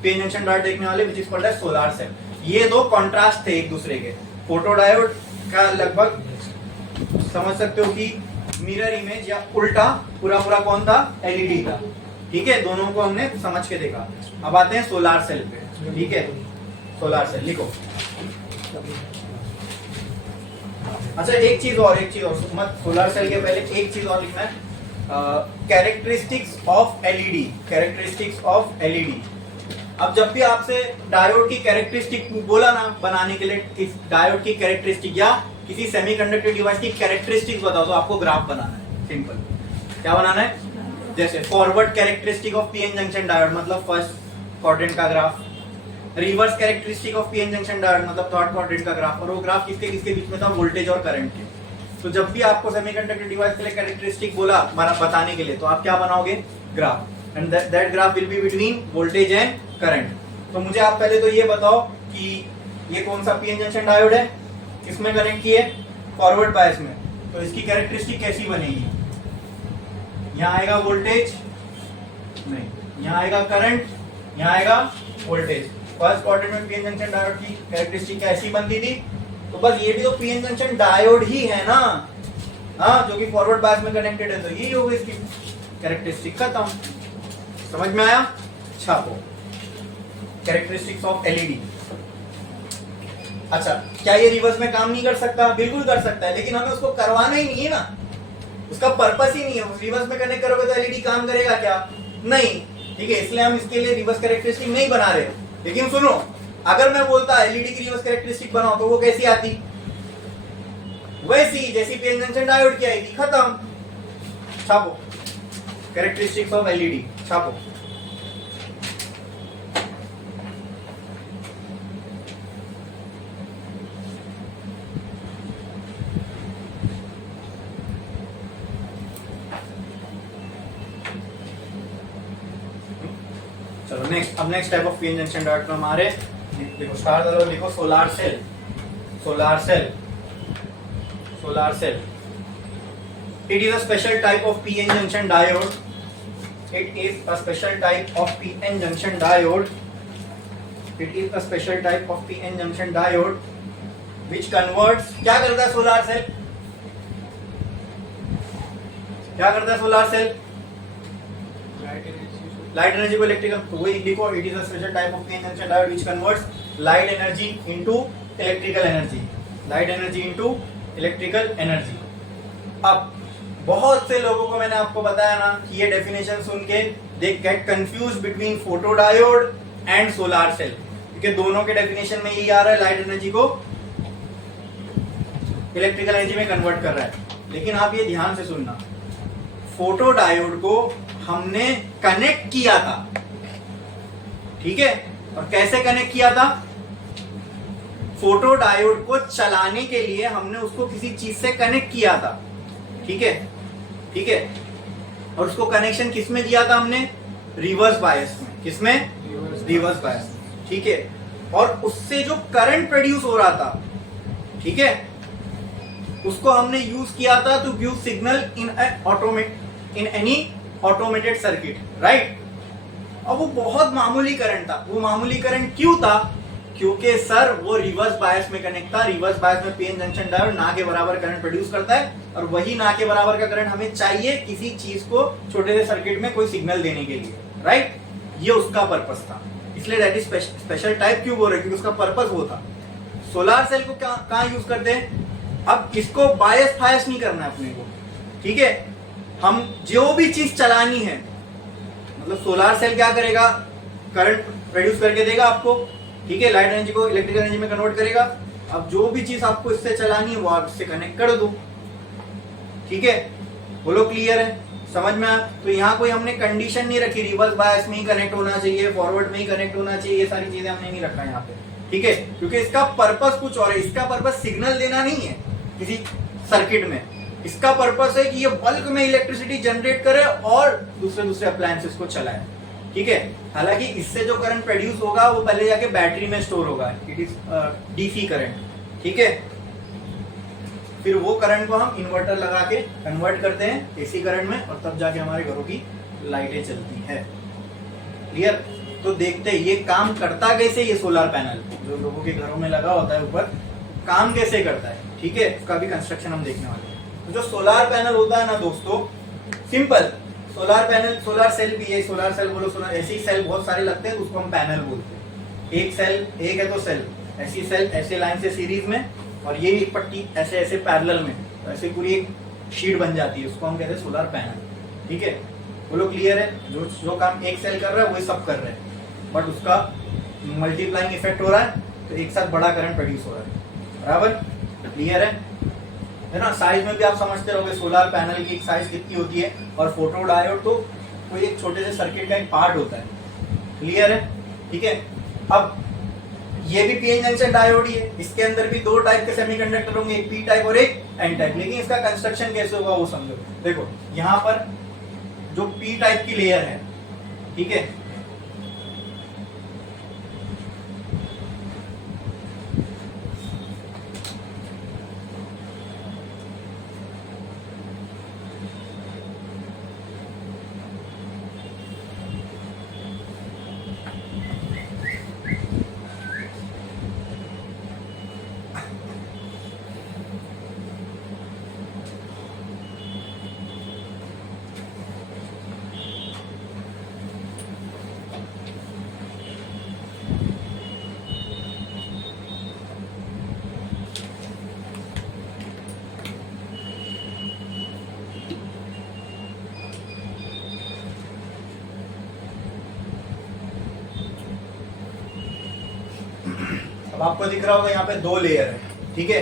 PN junction diode देखने वाले, which is called as solar cell. ये दो कॉन्ट्रास्ट थे एक दूसरे के। फोटो डायोड का लगभग समझ सकते हो कि मिरर इमेज या उल्टा पूरा कौन था? एलईडी था। ठीक है, दोनों को हमने समझ के देखा। अब आते हैं सोलार सेल पे। ठीक है, सोलार सेल लिखो। अच्छा, एक चीज और मत, सोलार सेल के पहले एक चीज और लिखना है, कैरेक्टरिस्टिक्स ऑफ एलईडी। अब जब भी आपसे डायोड की कैरेक्टरिस्टिक बोला ना बनाने के लिए, इस डायोड की कैरेक्टरिस्टिक या किसी सेमीकंडक्टर डिवाइस की कैरेक्टरिस्टिक्स बताओ, तो आपको ग्राफ बनाना है। सिंपल, क्या बनाना है? जैसे forward characteristic of PN junction diode मतलब फर्स्ट क्वाड्रेंट का graph, reverse characteristic of PN junction diode मतलब थर्ड क्वाड्रेंट का ग्राफ, और वो ग्राफ किसके बीच में था? वोल्टेज और करंट के। तो जब भी आपको सेमीकंडक्टर डिवाइस के लिए कैरेक्टरिस्टिक बोला बताने के लिए, तो आप क्या बनाओगे? Graph, and that graph will be between voltage and current. तो मुझे आप पहले तो ये बताओ कि ये कौन सा पीएन जंक्शन डायोड है, किसमें कनेक्ट किए? फॉरवर्ड बायस में। तो इसकी कैरेक्टरिस्टिक कैसी बनेगी? यहाँ आएगा वोल्टेज नहीं, यहाँ आएगा करंट, यहाँ आएगा वोल्टेज। फर्स्ट क्वाड्रेंट में पीएन जंक्शन डायोड की कैरेक्टरिस्टिक कैसी बनती थी? तो बस ये भी तो पीएन जंक्शन डायोड ही है ना, हाँ, जो कि फॉरवर्ड बायस में कनेक्टेड है, तो यही होगी इसकी कैरेक्टरिस्टिक। खत्म। समझ में आया? छापो कैरेक्टरिस्टिक्स ऑफ एलईडी। अच्छा, क्या ये रिवर्स में काम नहीं कर सकता? बिल्कुल कर सकता है, लेकिन हमें उसको करवाना ही नहीं है ना, उसका पर्पस ही नहीं है। रिवर्स में कनेक्ट करोगे तो एलईडी काम करेगा क्या? नहीं। ठीक है, इसलिए हम इसके लिए रिवर्स कैरेक्टरिस्टिक नहीं बना रहे। लेकिन सुनो, अगर मैं बोलता एलईडी की रिवर्स कैरेक्टरिस्टिक बनाओ, तो वो कैसी आती? वैसी जैसी पीएन जंक्शन डायोड की आई थी। खत्म। छापो कैरेक्टरिस्टिक्स ऑफ एलईडी, छापो। चलो नेक्स्ट, अब next type of PN junction diode में हमारे देखो, स्टार डालो, लिखो solar cell. It is a special type of PN junction diode. It is a special type of PN junction diode which converts, क्या करता है सोलार सेल? लाइट एनर्जी को electrical, तो वही लिखो, it is a special type of PN junction diode which converts light energy into electrical energy. अब बहुत से लोगों को मैंने आपको बताया ना कि ये डेफिनेशन सुन के they get confuse between photodiode and solar cell, क्योंकि दोनों के डेफिनेशन में यही आ रहा है, लाइट एनर्जी को इलेक्ट्रिकल एनर्जी में कन्वर्ट कर रहा है। लेकिन आप ये ध्यान से सुनना, फोटोडायोड को हमने कनेक्ट किया था, ठीक है, और कैसे कनेक्ट किया था? फोटोडायोड को चलाने के लिए हमने उसको किसी चीज से कनेक्ट किया था। ठीक है, ठीक है। और उसको कनेक्शन किस में दिया था हमने? रिवर्स बायस में। किसमें? रिवर्स बायस में, ठीक है। और उससे जो करंट प्रोड्यूस हो रहा था, ठीक है, उसको हमने यूज किया था to give signal in any automated circuit, right. अब वो बहुत मामूली करंट था। वो मामूली करंट क्यों था? क्योंकि सर वो रिवर्स बायस में कनेक्ट था। रिवर्स बायस में पीएन जंक्शन डायोड ना के बराबर करंट प्रोड्यूस करता है, और वही ना के बराबर का करंट हमें चाहिए किसी चीज को छोटे से सर्किट में कोई सिग्नल देने के लिए, राइट। ये उसका पर्पस था, इसलिए दैट इज स्पेशल टाइप। क्यों बोल रहे? क्योंकि उसका पर्पस वो था। सोलार सेल को कहां यूज करते हैं? अब इसको बायस फायस नहीं करना है अपने को, ठीक है। हम जो भी चीज चलानी है, मतलब सोलार सेल क्या करेगा? करंट प्रोड्यूस करके देगा आपको, ठीक है। लाइट एनर्जी को इलेक्ट्रिकल एनर्जी में कन्वर्ट करेगा। अब जो भी चीज आपको इससे चलानी है वो आप इससे कनेक्ट कर दो, ठीक है। बोलो क्लियर है? समझ में आया? तो यहाँ कोई हमने कंडीशन नहीं रखी, रिवर्स बायस में ही कनेक्ट होना चाहिए, फॉरवर्ड में ही कनेक्ट होना चाहिए, ये सारी चीजें हमने नहीं रखा यहाँ पे, ठीक है। क्योंकि इसका पर्पस कुछ और है। इसका पर्पस सिग्नल देना नहीं है किसी सर्किट में। इसका पर्पस है कि ये बल्क में इलेक्ट्रिसिटी जनरेट करे और दूसरे अप्लायंसेस को चलाए, ठीक है। हालांकि इससे जो करंट प्रोड्यूस होगा वो पहले जाके बैटरी में स्टोर होगा, इट इज डीसी करंट, ठीक है। फिर वो करंट को हम इन्वर्टर लगा के कन्वर्ट करते हैं एसी करंट में, और तब जाके हमारे घरों की लाइटें चलती है। क्लियर? तो देखते हैं ये काम करता कैसे। ये सोलर पैनल जो लोगों के घरों में लगा होता है ऊपर, काम कैसे करता है, ठीक है। उसका भी कंस्ट्रक्शन हम देखने वाले हैं। तो जो सोलर पैनल होता है ना दोस्तों, simple solar panel, solar cell भी है, सोलर सेल बोलो, सोलर ऐसी सेल बहुत सारे लगते हैं तो उसको हम पैनल बोलते हैं। एक सेल, एक है तो सेल, ऐसी सेल ऐसे लाइन से सीरीज में, और ये एक पट्टी ऐसे ऐसे पैरेलल में, तो ऐसे पूरी एक शीट बन जाती है, उसको हम कहते हैं सोलर पैनल, ठीक है। बोलो क्लियर है? जो काम एक सेल कर रहा है वही सब कर रहे हैं, बट उसका मल्टीप्लाइंग इफेक्ट हो रहा है, तो एक साथ बड़ा करंट प्रोड्यूस हो रहा है। बराबर? क्लियर है ना? साइज में भी आप समझते रहोगे सोलर पैनल की साइज कितनी होती है, और फोटो डायोड तो कोई एक छोटे से सर्किट का एक पार्ट होता है। क्लियर है? ठीक है। अब ये भी पीएन जंक्शन डायोड ही है, इसके अंदर भी दो टाइप के सेमीकंडक्टर होंगे, एक पी टाइप और एक एन टाइप। लेकिन इसका कंस्ट्रक्शन कैसे होगा वो समझो। देखो यहाँ पर जो पी टाइप की लेयर है, ठीक है, अब आपको दिख रहा होगा यहाँ पे दो लेयर है, ठीक है,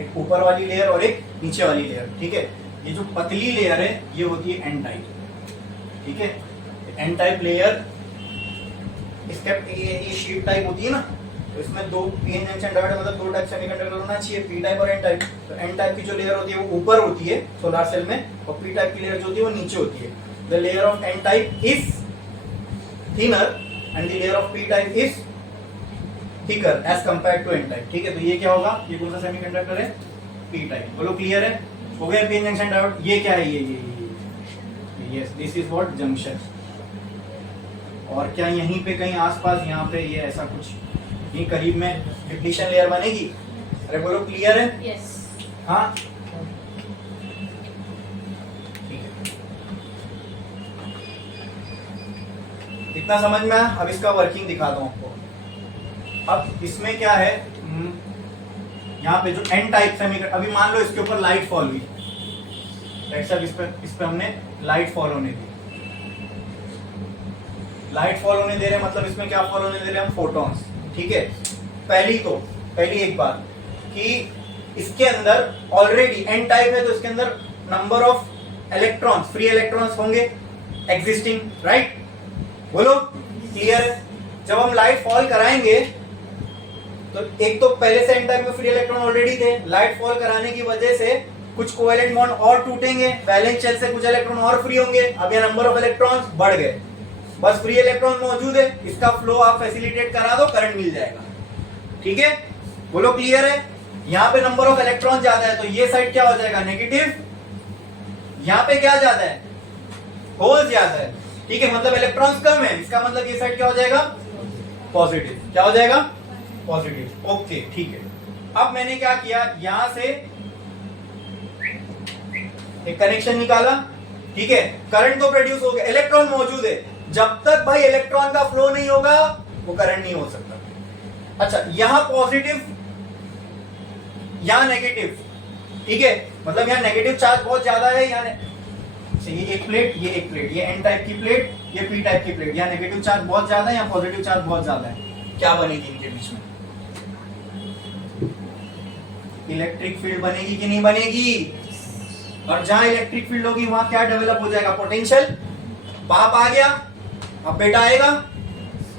एक ऊपर वाली लेयर और एक नीचे वाली लेयर, ठीक है। ये जो पतली लेयर है ये होती है एन टाइप, ठीक है। एन टाइप लेयर इसका ये शीट टाइप होती है ना, तो इसमें दो पीएन जंक्शन डायोड मतलब दो टाइप सेमीकंडक्टर होना चाहिए, पी टाइप और एन टाइप। तो एन टाइप की जो लेयर होती है वो ऊपर होती है सोलर सेल में, और पी टाइप की लेयर जो होती है वो नीचे होती है। The layer of N type is thinner and the layer of P type is thicker as compared to N type, ठीक है। तो ये क्या होगा? ये कौन सा सेमीकंडक्टर है? P type. बोलो क्लियर है? हो गया पीएन जंक्शन डायोड। ये क्या है? ये yes, this is what junction. और क्या यहीं पे कहीं आसपास यहाँ पे ये ऐसा कुछ यहीं करीब में डिप्लीशन लेयर बनेगी? अरे बोलो क्लियर है? यस। हाँ, इतना समझ में आया? अब इसका वर्किंग दिखाता हूँ आपको। अब इसमें क्या है, यहाँ पे जो एन टाइप सेमीकंडक्टर, अभी मान लो इसके ऊपर लाइट फॉल हुई, इस पे हमने लाइट फॉल होने दी। लाइट फॉल होने दे रहे हैं मतलब इसमें क्या फॉल होने दे रहे हैं हम? फोटॉन्स, ठीक है। पहली एक बात कि इसके अंदर ऑलरेडी एन टाइप है तो इसके अंदर number of electrons, free electrons होंगे एग्जिस्टिंग, राइट? बोलो क्लियर है? जब हम लाइट फॉल कराएंगे तो एक तो पहले से एन टाइप में फ्री इलेक्ट्रॉन ऑलरेडी थे, लाइट फॉल कराने की वजह से कुछ कोवेलेंट बॉन्ड और टूटेंगे, वैलेंस शेल से कुछ इलेक्ट्रॉन और फ्री होंगे। अब ये नंबर ऑफ इलेक्ट्रॉन्स बढ़ गए, बस फ्री इलेक्ट्रॉन मौजूद है, इसका फ्लो आप फैसिलिटेट करा दो, करंट मिल जाएगा। ठीक है, बोलो क्लियर है। यहाँ पे नंबर ऑफ इलेक्ट्रॉन ज्यादा है तो ये साइड क्या हो जाएगा नेगेटिव, यहाँ पे क्या ज्यादा है होल ज्यादा है। ठीक है, मतलब इलेक्ट्रॉन्स कम है, इसका मतलब ये साइड क्या हो जाएगा पॉजिटिव, क्या हो जाएगा पॉजिटिव। ओके ठीक है, अब मैंने क्या किया यहां से एक कनेक्शन निकाला। ठीक है, करंट तो प्रोड्यूस हो गया, इलेक्ट्रॉन मौजूद है, जब तक भाई इलेक्ट्रॉन का फ्लो नहीं होगा वो करंट नहीं हो सकता। अच्छा, यहां पॉजिटिव यहां नेगेटिव। ठीक है, मतलब यहां नेगेटिव चार्ज बहुत ज्यादा है, ये एक प्लेट, ये एक प्लेट, ये एन टाइप की प्लेट, ये पी टाइप की प्लेट, यहाँ नेगेटिव चार्ज बहुत ज्यादा है, यहाँ पॉजिटिव चार्ज बहुत ज्यादा है। क्या बनेगी इनके बीच में इलेक्ट्रिक फील्ड बनेगी कि नहीं बनेगी? और जहां इलेक्ट्रिक फील्ड होगी वहां क्या डेवलप हो जाएगा पोटेंशियल। बाप आ गया, अब बेटा आएगा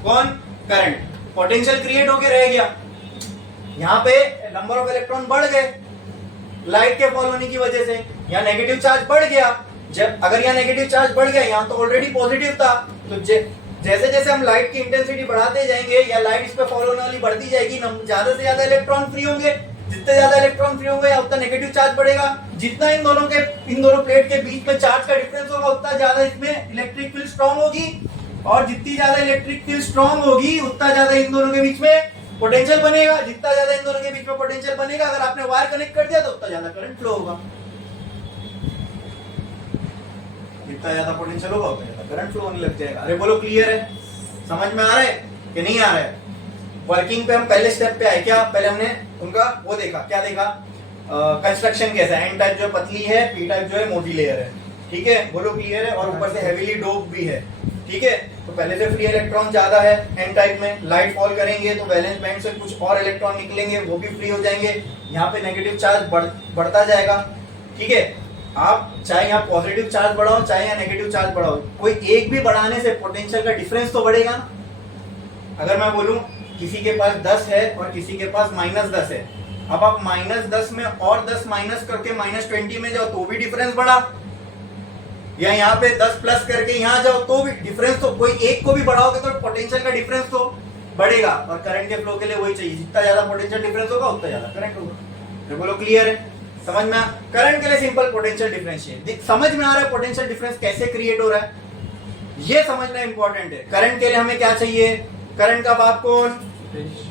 कौन करंट, पोटेंशियल क्रिएट होके रह गया। यहाँ पे नंबर ऑफ इलेक्ट्रॉन बढ़ गए लाइट के फॉल होने की वजह से, यहाँ नेगेटिव चार्ज बढ़ गया। जब अगर यहाँ नेगेटिव चार्ज बढ़ गया, यहाँ तो ऑलरेडी पॉजिटिव था, तो जैसे जैसे हम लाइट की इंटेंसिटी बढ़ाते जाएंगे या लाइट इस पे फॉल होने वाली बढ़ती जाएगी, ज्यादा से ज्यादा इलेक्ट्रॉन फ्री होंगे, जितने ज्यादा इलेक्ट्रॉन फ्री होंगे उतना नेगेटिव चार्ज बढ़ेगा। जितना इन दोनों प्लेट के बीच में चार्ज का डिफरेंस होगा उतना ज्यादा इसमें इलेक्ट्रिक फील्ड स्ट्रांग होगी, और जितनी ज्यादा इलेक्ट्रिक फील्ड स्ट्रांग होगी उतना ज्यादा इन दोनों के बीच में पोटेंशियल बनेगा। जितना ज्यादा इन दोनों के बीच में पोटेंशियल बनेगा, अगर आपने वायर कनेक्ट कर दिया तो उतना ज्यादा करंट फ्लो होगा। जितना ज्यादा पोटेंशियल होगा उतना ज्यादा करंट फ्लो होने लग जाएगा। अरे बोलो क्लियर है, समझ में आ रहा है कि नहीं आ रहा है? वर्किंग पे हम पहले स्टेप पे आए क्या? पहले हमने उनका वो देखा, क्या देखा, कंस्ट्रक्शन कैसा है। एन टाइप जो पतली है, पी टाइप जो है मोटी लेयर है। ठीक है, बोलो क्लियर है। और ऊपर से हेवीली डोप भी है। ठीक है, तो पहले से फ्री इलेक्ट्रॉन ज्यादा है एन टाइप में, लाइट फॉल करेंगे तो वैलेंस बैंड से कुछ और इलेक्ट्रॉन निकलेंगे, वो भी फ्री हो जाएंगे। यहाँ पे नेगेटिव चार्ज बढ़ता जाएगा। ठीक है, आप चाहे यहाँ पॉजिटिव चार्ज बढ़ाओ चाहे यहाँ नेगेटिव चार्ज बढ़ाओ, कोई एक भी बढ़ाने से पोटेंशियल का डिफरेंस तो बढ़ेगा ना। अगर मैं बोलूं किसी के पास 10 है और किसी के पास -10 है, अब आप -10 में और 10 माइनस करके -20 में जाओ तो भी डिफरेंस बढ़ा, या यहाँ पे 10 प्लस करके यहाँ जाओ तो भी डिफरेंस, तो कोई एक को भी बढ़ाओगे तो पोटेंशियल का डिफरेंस तो बढ़ेगा। और करंट के फ्लो के लिए वही चाहिए, जितना ज्यादा पोटेंशियल डिफरेंस होगा उतना ज्यादा करंट होगा। तो बोलो क्लियर है, समझ में? करंट के लिए सिंपल पोटेंशियल डिफरेंस है। समझ में आ रहा है पोटेंशियल डिफरेंस कैसे क्रिएट हो रहा है, ये समझना इंपॉर्टेंट है। करंट के लिए हमें क्या चाहिए, करंट का बाप कौन,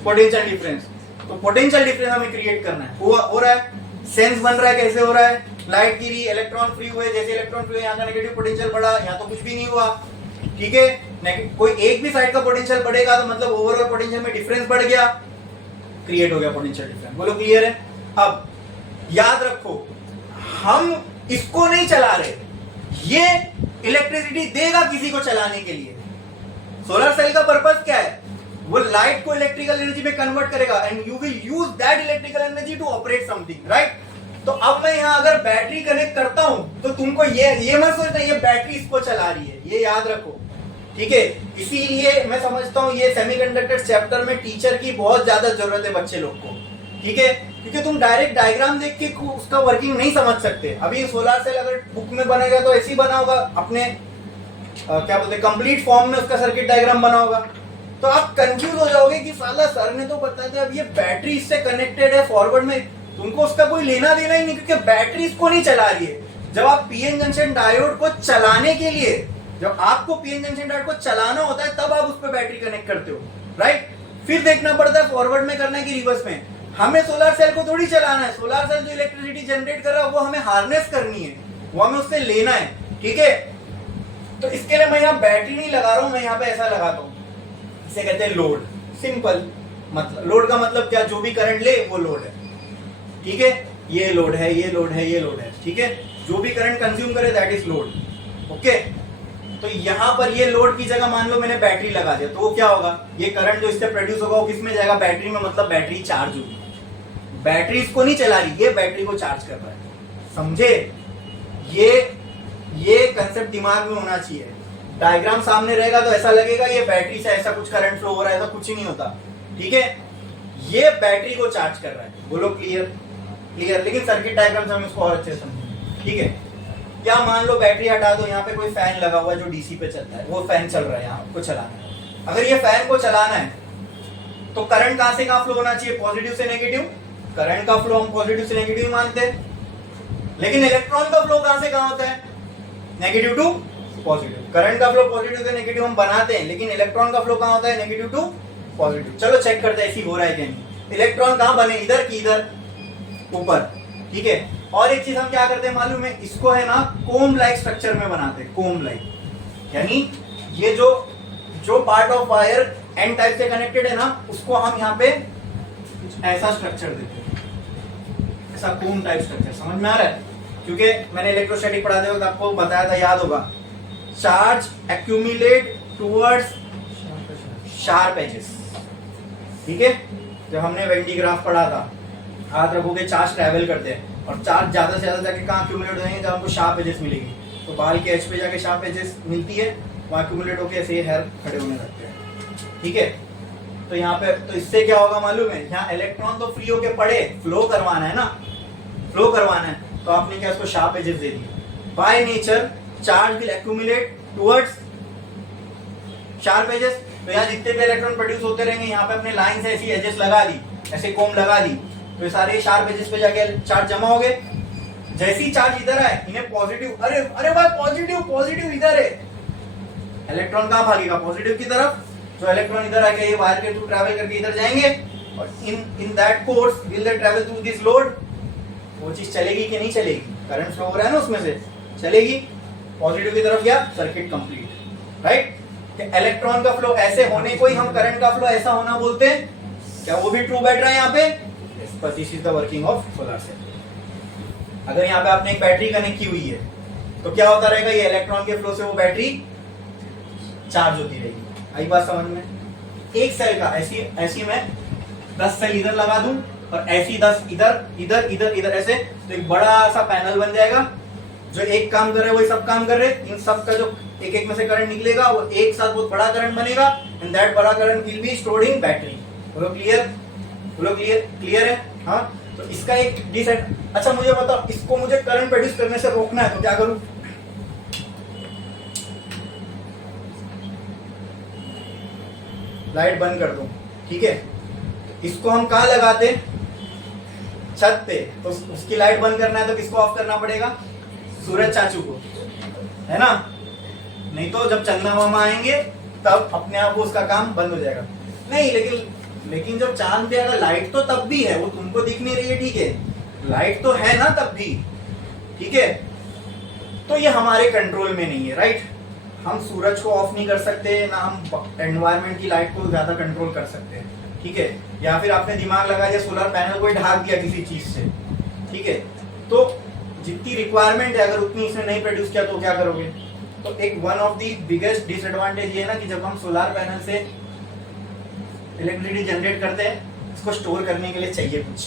पोटेंशियल डिफरेंस। तो पोटेंशियल डिफरेंस हमें क्रिएट करना है, हो रहा है, सेंस बन रहा है। कैसे हो रहा है, लाइट गिरी, इलेक्ट्रॉन फ्री हुए, जैसे इलेक्ट्रॉन फ्री हुए यहाँ का नेगेटिव पोटेंशियल बढ़ा, यहाँ तो कुछ भी नहीं हुआ। ठीक है, कोई एक भी साइड का पोटेंशियल बढ़ेगा तो मतलब ओवरऑल पोटेंशियल में डिफरेंस बढ़ गया, क्रिएट हो गया पोटेंशियल डिफरेंस। बोलो क्लियर है? अब याद रखो, हम इसको नहीं चला रहे, ये इलेक्ट्रिसिटी देगा किसी को चलाने के लिए। सोलर सेल का पर्पस क्या है, वो लाइट को इलेक्ट्रिकल एनर्जी में कन्वर्ट करेगा and you will use that electrical energy to operate something, right? तो अब मैं यहाँ अगर बैटरी कनेक्ट करता हूं तो तुमको ये मत सोचना ये बैटरी इसको चला रही है, ये याद रखो। ठीक है, इसीलिए मैं समझता हूँ ये सेमीकंडक्टर चैप्टर में टीचर की बहुत ज्यादा जरूरत है बच्चे लोग को। ठीक है, क्योंकि तुम डायरेक्ट डायग्राम देख के उसका वर्किंग नहीं समझ सकते। अभी सोलर सेल अगर बुक में बनेगा तो ऐसे ही बना होगा, अपने क्या बोलते कंप्लीट फॉर्म में उसका सर्किट डायग्राम बना होगा, तो आप कंफ्यूज हो जाओगे कि साला सर ने तो बताया था अब ये बैटरी इससे कनेक्टेड है फॉरवर्ड में, तुमको उसका कोई लेना देना ही नहीं, क्योंकि बैटरी इसको नहीं चला रही है। जब आप पीएन जंक्शन डायोड को चलाने के लिए, जब आपको पीएन जंक्शन डायोड को चलाना होता है तब आप उस पर बैटरी कनेक्ट करते हो, राइट? फिर देखना पड़ता है फॉरवर्ड में करना है कि रिवर्स में। हमें सोलर सेल को थोड़ी चलाना है, सोलर सेल जो इलेक्ट्रिसिटी जनरेट कर रहा है वो हमें हार्नेस करनी है, वो हमें उससे लेना है। ठीक है, तो इसके लिए मैं यहाँ बैटरी नहीं लगा रहा हूं, मैं यहाँ पे ऐसा लगाता हूँ, इसे कहते हैं लोड। सिंपल मतलब, लोड का मतलब क्या, जो भी करंट ले वो लोड है। ठीक है, ये लोड है, ये लोड है, ये लोड है। ठीक है, जो भी करंट कंज्यूम करे दैट इज लोड। ओके, तो यहाँ पर ये लोड की जगह मान लो मैंने बैटरी लगा दिया, तो वो क्या होगा, ये करंट जो इससे प्रोड्यूस होगा वो किस में जाएगा, बैटरी में, मतलब बैटरी चार्ज होगी। बैटरी इसको नहीं चला रही, ये बैटरी को चार्ज कर रहा है। समझे? ये कंसेप्ट दिमाग में होना चाहिए। डायग्राम सामने रहेगा तो ऐसा लगेगा ये बैटरी से ऐसा कुछ करंट फ्लो हो रहा है, ऐसा कुछ ही नहीं होता। ठीक है, ये बैटरी को चार्ज कर रहा है। बोलो क्लियर? क्लियर, लेकिन सर्किट डायग्राम से हम इसको और अच्छे से समझेंगे। ठीक है, क्या मान लो बैटरी हटा दो, यहाँ पे कोई फैन लगा हुआ है जो डीसी पे चलता है, वो फैन चल रहा है, यहाँ को चलाना है। अगर ये फैन को चलाना है तो करंट कहां से कहां फ्लो होना चाहिए, पॉजिटिव से नेगेटिव। करंट का फ्लो हम पॉजिटिव से नेगेटिव मानते हैं, लेकिन इलेक्ट्रॉन का फ्लो कहां से कहां होता है, नेगेटिव टू पॉजिटिव। करंट का फ्लो पॉजिटिव से नेगेटिव हम बनाते हैं, लेकिन इलेक्ट्रॉन का फ्लो कहां होता है, नेगेटिव टू पॉजिटिव। चलो चेक करते हैं ऐसी हो रहा है क्या नहीं। इलेक्ट्रॉन कहां बने, इधर की इधर, ऊपर। ठीक है, और एक चीज हम क्या करते हैं मालूम है, इसको है ना कोम लाइक स्ट्रक्चर में बनाते हैं, कोम लाइक, यानी ये जो part of wire N type से कनेक्टेड है ना, उसको हम यहाँ पे ऐसा स्ट्रक्चर देते हैं, ऐसा कोम टाइप स्ट्रक्चर। समझ में आ रहा है, क्योंकि मैंने इलेक्ट्रोस्टैटिक पढ़ाते वक्त आपको बताया था, याद होगा, charge accumulate towards sharp edges. ठीक है, जब हमने वेंडी ग्राफ पढ़ा था, हाथ रखोगे चार्ज ट्रैवल करते हैं, और चार्ज ज्यादा से ज्यादा जाके कहाँ एक्यूमुलेट हो जाएंगे, जब हमको शार्प एजेस मिलेगी। तो बाल के एज पे जाके शार्प एजेस मिलती है, वहां एक्यूमुलेट होकर ऐसे हेयर खड़े होने लगते हैं। ठीक है, तो यहाँ पे तो इससे क्या होगा मालूम है, यहाँ इलेक्ट्रॉन तो फ्री होके पड़े, फ्लो करवाना है ना, फ्लो करवाना है, तो आपने क्या इसको शार्प एजेस दे दी। By nature charge will accumulate towards sharp edges. तो यहाँ जितने भी इलेक्ट्रॉन प्रोड्यूस होते रहेंगे, यहाँ पे अपने लाइन से ऐसी एजेस लगा दी, ऐसे कोम लगा दी, तो ये सारे शार्प एजेस पे जाके चार्ज जमा हो गए। जैसी चार्ज इधर आए, इन्हें पॉजिटिव, अरे अरे भाई पॉजिटिव इधर है, इलेक्ट्रॉन कहाँ भागेगा, पॉजिटिव की तरफ। तो इलेक्ट्रॉन इधर आके ये वायर के थ्रू ट्रैवल करके इधर जाएंगे, और in that course will they travel through this load. वो चीज चलेगी कि नहीं चलेगी, करंट फ्लो हो रहा है ना उसमें से, चलेगी पॉजिटिव की तरफ, या सर्किट कंप्लीट। राइट, इलेक्ट्रॉन का फ्लो ऐसे होने को ही हम करंट का फ्लो ऐसा होना बोलते हैं। क्या वो भी ट्रू बैठ रहा है यहाँ पे, बस this is the working of solar cell. अगर यहाँ पे आपने एक बैटरी कनेक्ट की हुई है, तो क्या होता रहेगा, ये इलेक्ट्रॉन के फ्लो से वो बैटरी चार्ज होती रहेगी। आई बात समझ में। एक सेल का ऐसी मैं 10 सेल इधर लगा दूं, और ऐसी 10 इधर ऐसे, तो एक बड़ा सा पैनल बन जाएगा। जो एक काम कर रहे हैं वही सब काम कर रहे हैं, इन सब का जो एक में से करंट निकलेगा, वो एक साथ बहुत बड़ा करंट बनेगा, एंड दैट बड़ा current will be stored in battery. बोलो क्लियर है। हाँ, तो इसका एक डिसेट। अच्छा मुझे बताओ, इसको मुझे करंट प्रोड्यूस करने से रोकना है तो क्या करूं, लाइट बंद कर दूं। ठीक है, इसको हम कहाँ लगाते, छत पे, तो उसकी लाइट बंद करना है तो किसको ऑफ करना पड़ेगा, सूरज चाचू को, है ना। नहीं तो जब चंदा मामा आएंगे तब अपने आप वो उसका काम बंद हो जाएगा। नहीं, लेकिन जब चांद पे अगर लाइट तो तब भी है, वो तुमको दिख नहीं रही है, ठीक है, लाइट तो है ना तब भी, ठीक है। तो ये हमारे कंट्रोल में नहीं है, राइट। हम सूरज को ऑफ नहीं कर सकते, ना हम एनवायरनमेंट की लाइट को ज्यादा कंट्रोल कर सकते हैं, ठीक है। या फिर आपने दिमाग लगा दिया, सोलर पैनल को ढाक दिया किसी चीज से, ठीक है, तो जितनी रिक्वायरमेंट है अगर उतनी इसने नहीं प्रोड्यूस किया तो क्या करोगे। तो एक one of the biggest disadvantage ये है ना कि जब हम सोलर पैनल से इलेक्ट्रिसिटी जनरेट करते हैं, इसको स्टोर करने के लिए चाहिए कुछ,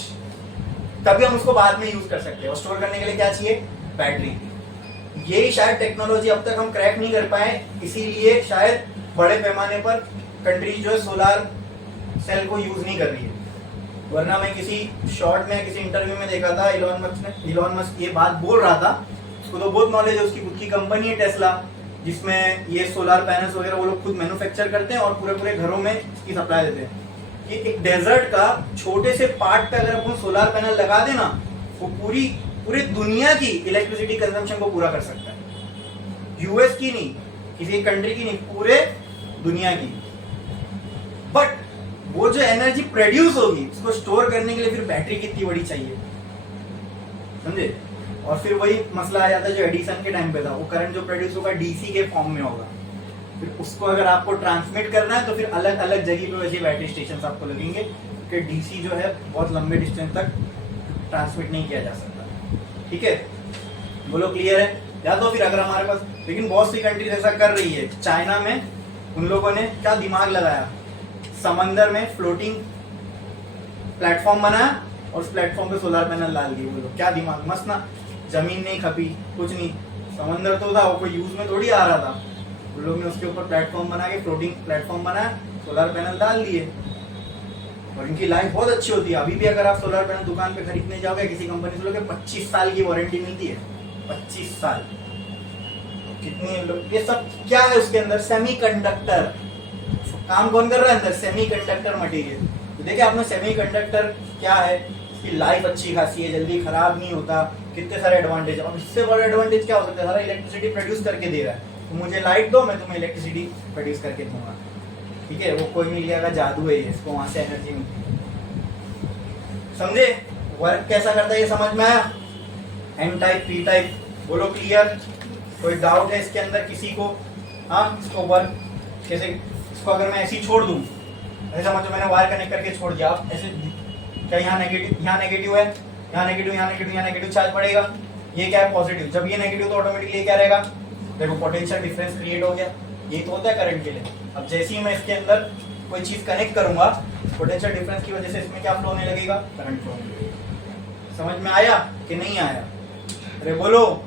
तभी हम उसको बाद में यूज कर सकते हैं। और स्टोर करने के लिए क्या चाहिए, बैटरी। यही शायद टेक्नोलॉजी अब तक हम क्रैक नहीं कर पाए, इसीलिए शायद बड़े पैमाने पर कंट्रीज जो है सोलर सेल को यूज नहीं कर रही है। वरना मैं किसी शॉर्ट में किसी इंटरव्यू में देखा था, इलॉन मस्क ये बात बोल रहा था, उसको तो बहुत नॉलेज है, उसकी खुद की कंपनी है टेस्ला, जिसमें ये सोलर पैनल्स वगैरह वो लोग खुद मैन्युफैक्चर करते हैं और पूरे घरों में इसकी सप्लाई देते हैं। कि एक डेजर्ट का छोटे से पार्ट पे अगर अपन सोलर पैनल लगा देना, वो पूरी दुनिया की इलेक्ट्रिसिटी कंजम्पशन को पूरा कर सकता है। यूएस की नहीं, किसी कंट्री की नहीं, पूरे दुनिया की। बट वो जो एनर्जी प्रोड्यूस होगी उसको स्टोर करने के लिए फिर बैटरी कितनी बड़ी चाहिए, समझे। और फिर वही मसला आ जाता है जो एडिसन के टाइम पे था, वो करंट जो प्रोड्यूस होगा डीसी के फॉर्म में होगा, फिर उसको अगर आपको ट्रांसमिट करना है तो फिर अलग अलग जगह पे वैसे बैटरी स्टेशन आपको लगेंगे, क्योंकि डीसी जो है बहुत लंबे डिस्टेंस तक ट्रांसमिट नहीं किया जा सकता, ठीक है। बोलो क्लियर है। या तो फिर अगर हमारे पास, लेकिन बहुत सी कंट्रीज ऐसा कर रही है। चाइना में उन लोगों ने क्या दिमाग लगाया, समंदर में फ्लोटिंग प्लेटफॉर्म बनाया और उस प्लेटफॉर्म पे सोलर पैनल डाल दिए। बोलो क्या दिमाग, मस्त ना। जमीन नहीं खपी, कुछ नहीं, समंदर तो था, वो कोई यूज में थोड़ी आ रहा था। उन लोग ने उसके ऊपर प्लेटफॉर्म बना के फ्लोटिंग प्लेटफॉर्म बनाया, सोलर पैनल डाल दिए। और इनकी लाइफ बहुत अच्छी होती है। अभी भी अगर आप सोलर पैनल दुकान पे खरीदने जाओगे किसी कंपनी से लोगे 25 साल की वारंटी मिलती है, 25 साल। कितनी, ये सब क्या है उसके अंदर, सेमीकंडक्टर। काम कौन कर रहा है अंदर, सेमीकंडक्टर मटेरियल। तो देखिए आपने सेमीकंडक्टर क्या है, इसकी लाइफ अच्छी खासी है, जल्दी खराब नहीं होता, कितने सारे एडवांटेज। और इससे बड़ा एडवांटेज क्या हो सकता है, सारा इलेक्ट्रिसिटी प्रोड्यूस करके दे रहा है। तो मुझे लाइट दो, मैं तुम्हें इलेक्ट्रिसिटी प्रोड्यूस करके दूंगा, ठीक है। वो कोई नहीं लिया, जादू है ये, इसको वहां से एनर्जी मिलती है। समझे वर्क कैसा करता है, ये समझ में आया। एन टाइप, पी टाइप, बोलो क्लियर। कोई डाउट है इसके अंदर किसी को? हाँ, इसको वर्क कैसे, इसको अगर मैं ऐसे ही छोड़ दूं, ऐसे समझो मैंने वायर कनेक्ट करके छोड़ दिया, आप ऐसे, क्या यहाँ नेगेटिव, यहाँ नेगेटिव है, यहाँ नेगेटिव, यहाँ नेगेटिव, यहाँ नेगेटिव चार्ज पड़ेगा, ये क्या है पॉजिटिव। जब ये नेगेटिव तो ऑटोमेटिकली क्या रहेगा, देखो पोटेंशियल डिफरेंस क्रिएट हो गया। यही तो होता है करंट के लिए। अब जैसे ही मैं इसके अंदर कोई चीज कनेक्ट करूंगा, पोटेंशियल डिफरेंस की वजह से इसमें क्या फ्लो होने लगेगा, करंट फ्लो होने लगेगा। समझ में आया कि नहीं आया? अरे बोलो,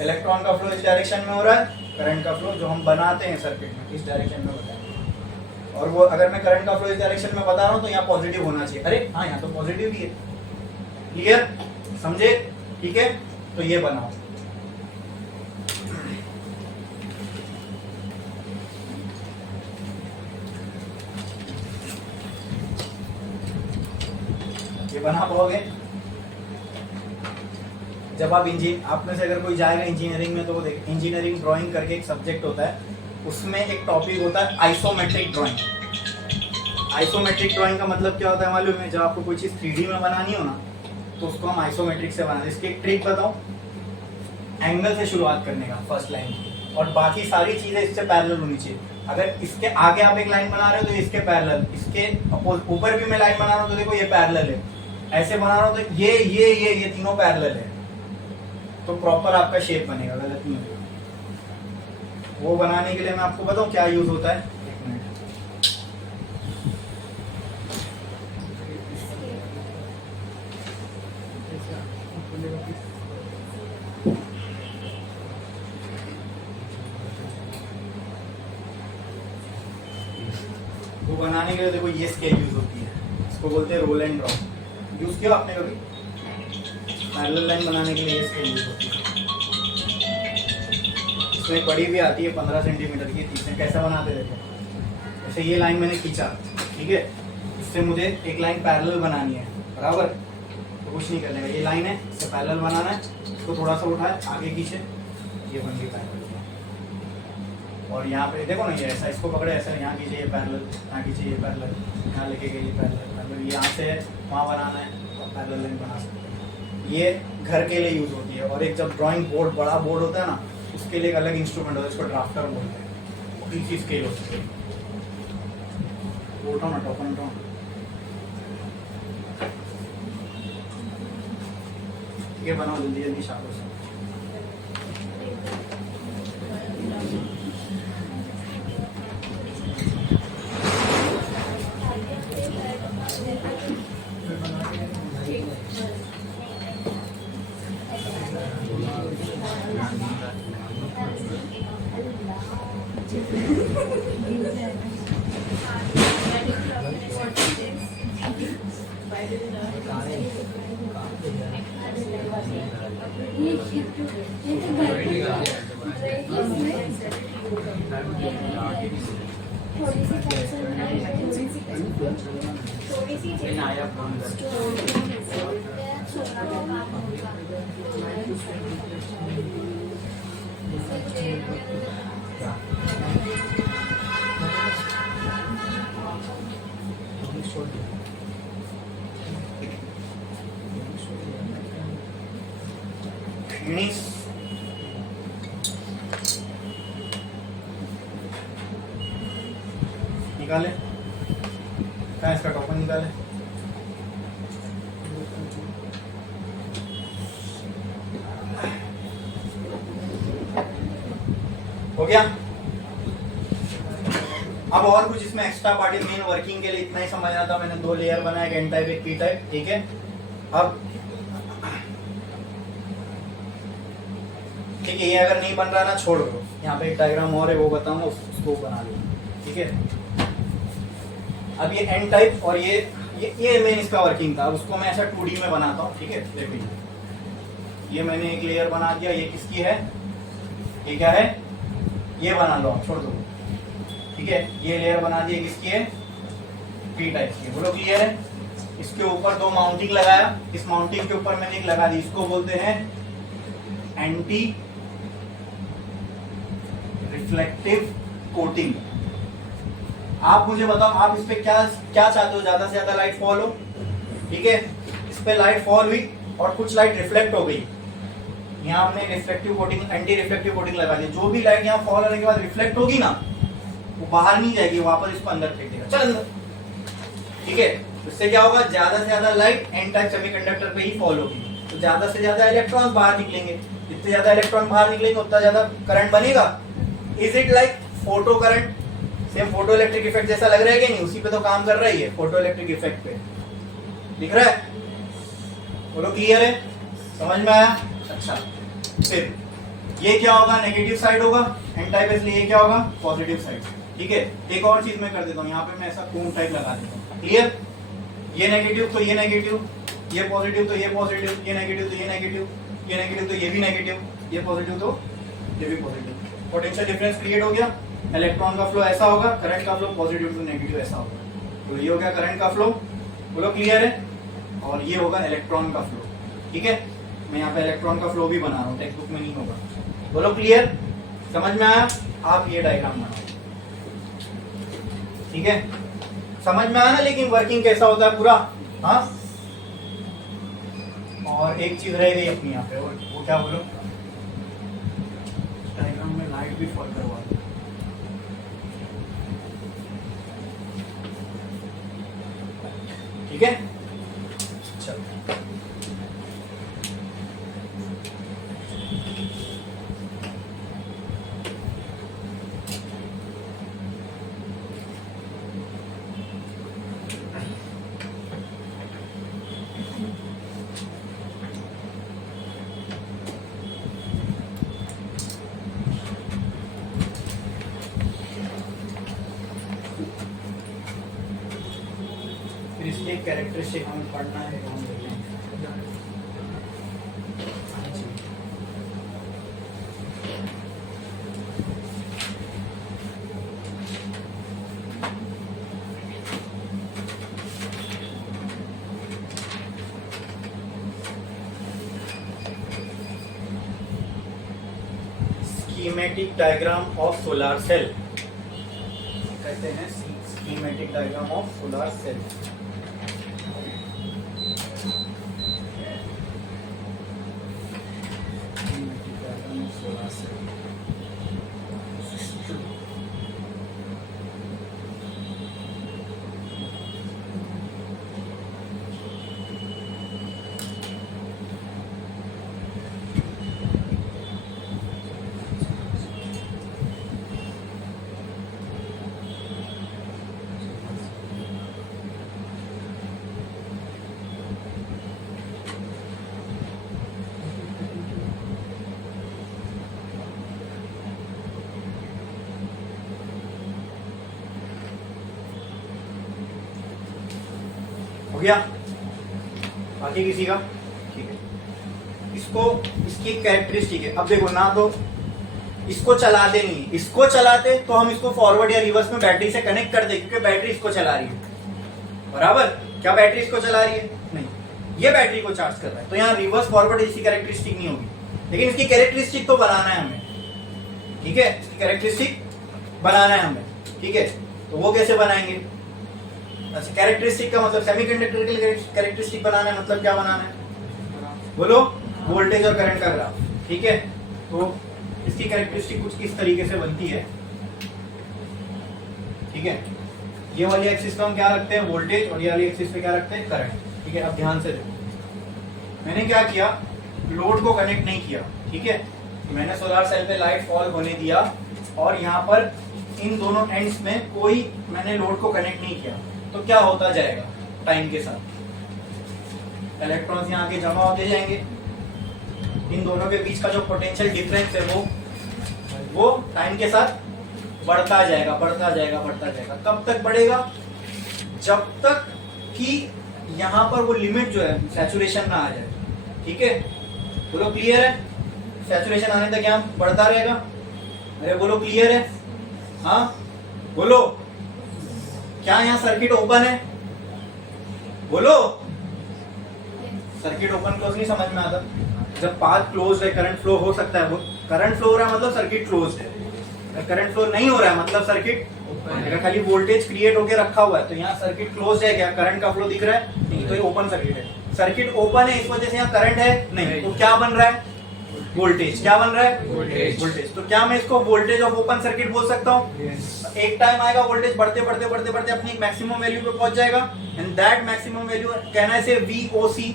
इलेक्ट्रॉन का फ्लो इस डायरेक्शन में हो रहा है, करंट का फ्लो जो हम बनाते हैं सर्किट में इस डायरेक्शन में बताएंगे। और वो अगर मैं करंट का फ्लो इस डायरेक्शन में बता रहा हूँ तो यहाँ पॉजिटिव होना चाहिए। अरे हाँ, यहाँ तो पॉजिटिव भी है। क्लियर, समझे? ठीक है, तो ये बनाओ। ये बना पाओगे जब आप आप में से अगर कोई जाएगा इंजीनियरिंग में, तो वो देख, इंजीनियरिंग ड्राइंग करके एक सब्जेक्ट होता है, उसमें एक टॉपिक होता है आइसोमेट्रिक ड्राइंग। आइसोमेट्रिक ड्राइंग का मतलब क्या होता है मालूम है? जब आपको कोई चीज 3D में बनानी हो ना, तो उसको हम आइसोमेट्रिक से बनाते हैं। इसकी एक ट्रिक बताऊं, एंगल से शुरुआत करने का, फर्स्ट लाइन, और बाकी सारी चीजें इससे पैरेलल होनी चाहिए। अगर इसके आगे आप एक लाइन बना रहे हो तो इसके पैरेलल, इसके ऊपर भी मैं लाइन बना रहा हूँ तो देखो ये पैरेलल है, ऐसे बना रहा हूँ तो ये तीनों पैरेलल है, तो प्रॉपर आपका शेप बनेगा, गलत नहीं होगा। वो बनाने के लिए मैं आपको बताऊं क्या यूज होता है। एक मिनट, वो बनाने के लिए देखो ये स्केल यूज होती है, इसको बोलते हैं रोल एंड ड्रॉ। यूज किया आपने कभी? पैरेलल लाइन बनाने के लिए ये स्केल यूज होती है। इसमें बड़ी भी आती है 15 सेंटीमीटर की, 30 में कैसा बनाते देखो। जैसे ये लाइन मैंने खींचा, ठीक है, इससे मुझे एक लाइन पैरेलल बनानी है, बराबर, तो कुछ नहीं करने का, ये लाइन है, इससे पैरेलल बनाना है, इसको थोड़ा सा उठाए आगे खींचे, ये बन गई पैरेलल। और यहाँ पे देखो ना, ये ऐसा, इसको पकड़े ऐसा, यहाँ खींचे ये पैरेलल, यहाँ खींचे ये पैरेलल, यहाँ लेके गए ये पैरेलल, यहाँ से वहाँ बनाना है तो पैरेलल लाइन बना सकते हैं। ये घर के लिए यूज होती है। और एक जब ड्राइंग बोर्ड, बड़ा बोर्ड होता है ना, उसके लिए एक अलग इंस्ट्रूमेंट होता है, इसको ड्राफ्टर बोलते हैं। इसी स्केल होती है। उठाओ ना, टॉपन उठाओ, ये बनाओ जल्दी जल्दी शाबाश से। निकाले, कहाँ इसका टॉपन निकाले। हो गया। अब और कुछ इसमें एक्स्ट्रा पार्ट, मेन वर्किंग के लिए इतना ही समझना था। मैंने 2 लेयर बनाया, एक एन टाइप एक पी टाइप, ठीक है। अब ठीक है, ये अगर नहीं बन रहा ना छोड़ दो, यहाँ पे एक डायग्राम और है वो बताऊंगा, उसको बना लो, ठीक है। अब ये एन टाइप और ये ये मेन इसका वर्किंग था। उसको मैं ऐसा 2D में बनाता हूँ, ठीक है। देखो ये मैंने एक लेयर बना दिया, ये किसकी है, ये क्या है, ये बना लो आप, छोड़ दो, ठीक है। ये लेयर बना दी, किसकी है, पी टाइप की, बोलो क्लियर है। इसके ऊपर 2 माउंटिंग लगाया, इस माउंटिंग के ऊपर मैंने एक लगा दी, इसको बोलते हैं एंटी रिफ्लेक्टिव कोटिंग। आप मुझे बताओ, आप इस पे क्या क्या चाहते हो, ज्यादा से ज्यादा लाइट फॉल हो, ठीक है। इस पे लाइट फॉल हुई और कुछ लाइट रिफ्लेक्ट हो गई, यहाँ हमने reflective coating, anti reflective coating लगा दी। जो भी लाइट यहाँ फॉल होने के बाद रिफ्लेक्ट होगी ना, वो बाहर नहीं जाएगी, वापस इसको अंदर फेंक देगा, चल अंदर, ठीक है। इससे क्या होगा, ज्यादा से ज्यादा लाइट एन टाइप सेमीकंडक्टर पे ही फॉल होगी, तो ज्यादा से ज्यादा इलेक्ट्रॉन बाहर निकलेंगे। जितने ज्यादा इलेक्ट्रॉन बाहर निकलेंगे उतना ज्यादा करंट बनेगा। Is it like photo current, same photo electric effect जैसा लग रहा है कि नहीं, उसी पे तो काम कर रही है, फोटो इलेक्ट्रिक इफेक्ट पे दिख रहा है, बोलो क्लियर है, समझ में आया। अच्छा, फिर ये क्या होगा, नेगेटिव साइड होगा एन टाइप, इसलिए ये क्या होगा, पॉजिटिव साइड, ठीक है। एक और चीज मैं कर देता हूँ, यहाँ पे मैं ऐसा कोन टाइप लगा देता हूँ, क्लियर। ये नेगेटिव तो ये नेगेटिव, ये पॉजिटिव तो ये पॉजिटिव, ये नेगेटिव तो ये नेगेटिव, ये नेगेटिव तो ये भी नेगेटिव, ये पॉजिटिव तो ये भी पॉजिटिव। पोटेंशियल डिफरेंस क्रिएट हो गया, इलेक्ट्रॉन का फ्लो ऐसा होगा, करंट का फ्लो पॉजिटिव टू नेगेटिव ऐसा होगा। तो ये हो गया करंट का फ्लो, बोलो क्लियर है। और ये होगा इलेक्ट्रॉन का फ्लो, ठीक है। मैं यहाँ पे इलेक्ट्रॉन का फ्लो भी बना रहा हूँ, टेक्स्ट बुक में नहीं होगा, बोलो क्लियर, समझ में आया। आप ये डायग्राम बनाओ, ठीक है, समझ में आया ना। लेकिन वर्किंग कैसा होता है पूरा, हाँ। और एक चीज रह गई अपनी यहाँ पे, वो क्या बोलो, डायग्राम में लाइट भी फॉल करवा दो, ठीक है। चलो इसकी कैरेक्टरिस्टिक हमें पढ़ना है, हम देखें। Schematic diagram of solar cell कहते हैं, schematic diagram of solar cell. हो गया, बाकी किसी का, ठीक है। इसको, इसकी कैरेक्टरिस्टिक है, अब देखो ना, तो इसको चलाते नहीं, इसको चलाते तो हम इसको फॉरवर्ड या रिवर्स में बैटरी से कनेक्ट कर दे, क्योंकि बैटरी इसको चला रही है, बराबर। क्या बैटरी इसको चला रही है, नहीं, ये बैटरी को चार्ज कर रहा है, तो यहाँ रिवर्स फॉरवर्ड इसकी कैरेक्टरिस्टिक नहीं होगी, लेकिन इसकी कैरेक्टरिस्टिक तो बनाना है हमें, ठीक है। इसकी कैरेक्टरिस्टिक बनाना है हमें, ठीक है। तो वो कैसे बनाएंगे, अच्छा, कैरेक्टरिस्टिक का मतलब सेमीकंडक्टर के कैरेक्टरिस्टिक बनाना है, मतलब क्या बनाना है, बोलो, वोल्टेज और करंट का ग्राफ, ठीक है। तो इसकी कैरेक्टरिस्टिक कुछ इस तरीके से बनती है, ठीक है। ये वाली एक्सिस पे हम क्या रखते हैं, वोल्टेज, और ये वाली एक्सिस पे क्या रखते हैं, करंट, ठीक है। अब ध्यान से देखो, मैंने क्या किया, लोड को कनेक्ट नहीं किया, ठीक है। मैंने सोलर सेल पे लाइट फॉल होने दिया, और यहाँ पर इन दोनों एंड्स में कोई मैंने लोड को कनेक्ट नहीं किया, तो क्या होता जाएगा, टाइम के साथ इलेक्ट्रॉन्स यहाँ आके जमा होते जाएंगे, इन दोनों के बीच का जो पोटेंशियल डिफरेंस है वो टाइम के साथ बढ़ता जाएगा, बढ़ता जाएगा, बढ़ता जाएगा। कब तक बढ़ेगा, जब तक कि यहाँ पर वो लिमिट जो है सैचुरेशन ना आ जाए, ठीक है। बोलो क्लियर है? सैचुरेशन आने तक यहाँ बढ़ता रहेगा। अरे बोलो क्लियर है? हाँ बोलो, क्या यहाँ सर्किट ओपन है? बोलो, सर्किट ओपन क्लोज नहीं समझ में आता। जब पाथ क्लोज है करंट फ्लो हो सकता है, वो करंट फ्लो हो रहा है मतलब सर्किट क्लोज है। अगर करंट फ्लो नहीं हो रहा है मतलब सर्किट, अगर खाली वोल्टेज क्रिएट होकर रखा हुआ है तो यहाँ सर्किट क्लोज है क्या? करंट का फ्लो दिख रहा है? नहीं, तो ये ओपन सर्किट है। सर्किट ओपन है इस वजह से यहाँ करंट है नहीं, तो क्या बन रहा है? वोल्टेज। क्या बन रहा है? वोल्टेज। तो क्या मैं इसको वोल्टेज ऑफ ओपन सर्किट बोल सकता हूँ? एक टाइम आएगा वोल्टेज बढ़ते बढ़ते बढ़ते बढ़ते अपनी मैक्सिमम वैल्यू पे पहुंच जाएगा, एंड दैट मैक्सिमम वैल्यू कहना है VOC।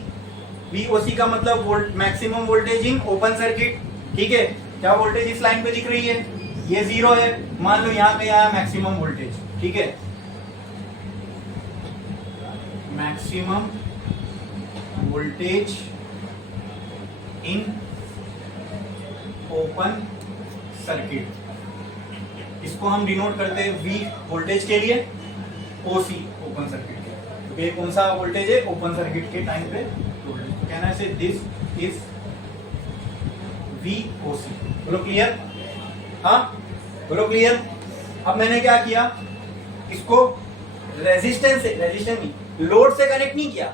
VOC का मतलब maximum voltage in open circuit, ठीक है। क्या वोल्टेज इस लाइन पे दिख रही है? ये 0 है। मान लो यहाँ पे आया मैक्सिमम वोल्टेज, ठीक है, maximum voltage in open circuit. इसको हम डिनोट करते हैं V वोल्टेज के लिए, OC ओपन सर्किट के। तो ये कौन सा वोल्टेज है? ओपन सर्किट के टाइम पे वोल्टेज। तो कहना है दिस इज VOC। बोलो क्लियर? हाँ बोलो क्लियर? अब मैंने क्या किया, इसको रेजिस्टेंस नहीं, लोड से कनेक्ट नहीं किया,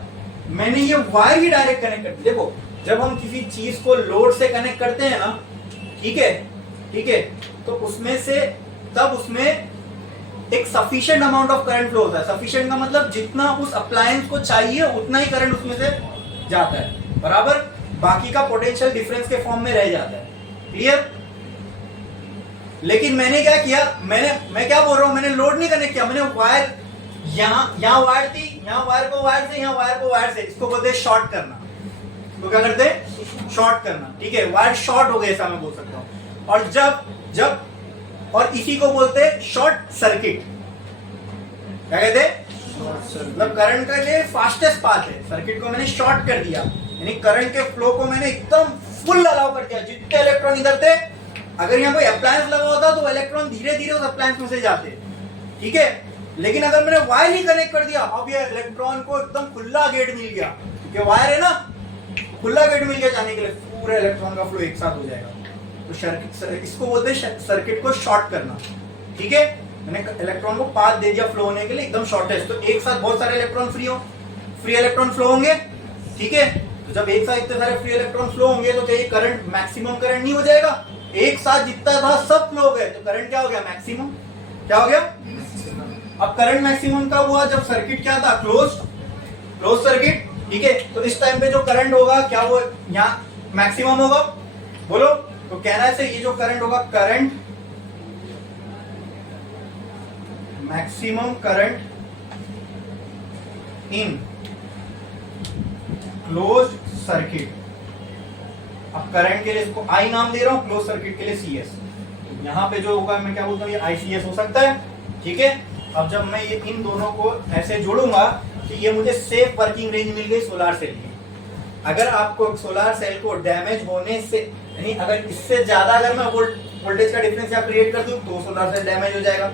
मैंने ये वायर ही डायरेक्ट कनेक्ट कर दी। देखो जब हम किसी चीज को लोड से कनेक्ट करते हैं ना, ठीक है, तो उसमें से तब उसमें एक sufficient amount of current flow होता है। सफिशिएंट का मतलब जितना उस अप्लायंस को चाहिए उतना ही करंट उसमें से जाता है, बराबर। बाकी का पोटेंशियल डिफरेंस के फॉर्म में रह जाता है। क्लियर? लेकिन मैंने क्या किया, मैं क्या बोल रहा हूं, मैंने लोड नहीं कनेक्ट किया, मैंने वायर यहाँ वायर थी, यहाँ वायर को वायर से, यहाँ वायर को वायर से, इसको बोलते हैं शॉर्ट करना। तो क्या करते हैं? शॉर्ट करना, ठीक है। वायर शॉर्ट हो गए ऐसा मैं बोल सकता हूं। और जब और इसी को बोलते हैं शॉर्ट सर्किट। क्या कहते हैं? मतलब करंट का ये फास्टेस्ट पाथ है, सर्किट को मैंने शॉर्ट कर दिया, यानी करंट के फ्लो को मैंने एकदम फुल अलाउ कर दिया। जितने इलेक्ट्रॉन इधर थे, अगर यहाँ कोई अप्लायंस लगा होता तो इलेक्ट्रॉन धीरे धीरे उस अप्लायंस में से जाते, ठीक है। लेकिन अगर मैंने वायर ही कनेक्ट कर दिया, अब ये इलेक्ट्रॉन को एकदम खुला गेट मिल गया, क्योंकि वायर है ना, खुला गेट मिल गया जाने के लिए, पूरे इलेक्ट्रॉन का फ्लो एक साथ हो जाएगा। तो इसको बोलते हैं सर्किट को शॉर्ट करना, ठीक है। मैंने इलेक्ट्रॉन को पाथ दे दिया फ्लो होने के लिए, एकदम शॉर्टेस्ट। तो एक साथ बहुत सारे इलेक्ट्रॉन फ्री इलेक्ट्रॉन फ्लो होंगे, ठीक है। तो जब एक साथ इतने सारे फ्री इलेक्ट्रॉन फ्लो होंगे तो क्या ये करंट मैक्सिमम करंट नहीं हो जाएगा? एक साथ जितना था सब फ्लो हो गए, तो करंट क्या हो गया? मैक्सिमम। क्या हो गया? अब करंट मैक्सिमम कब हुआ? जब सर्किट क्या था? क्लोज सर्किट, ठीक है। तो इस टाइम पे जो करंट होगा क्या वो यहाँ मैक्सिमम होगा? बोलो। तो कहना है ये जो करंट होगा, current maximum current in close circuit. अब करंट के लिए इसको I नाम दे रहा हूं, क्लोज सर्किट के लिए CS। यहाँ पे जो होगा मैं क्या बोलता हूँ, ये ICS हो सकता है, ठीक है। अब जब मैं ये इन दोनों को ऐसे जोड़ूंगा कि ये मुझे सेफ वर्किंग रेंज मिल गई सोलार सेल की। अगर आपको सोलार सेल को डैमेज होने से, यानी अगर इससे ज्यादा अगर मैं वोल्टेज का डिफरेंस यहाँ क्रिएट कर दूं तो सोलार सेल डैमेज हो जाएगा।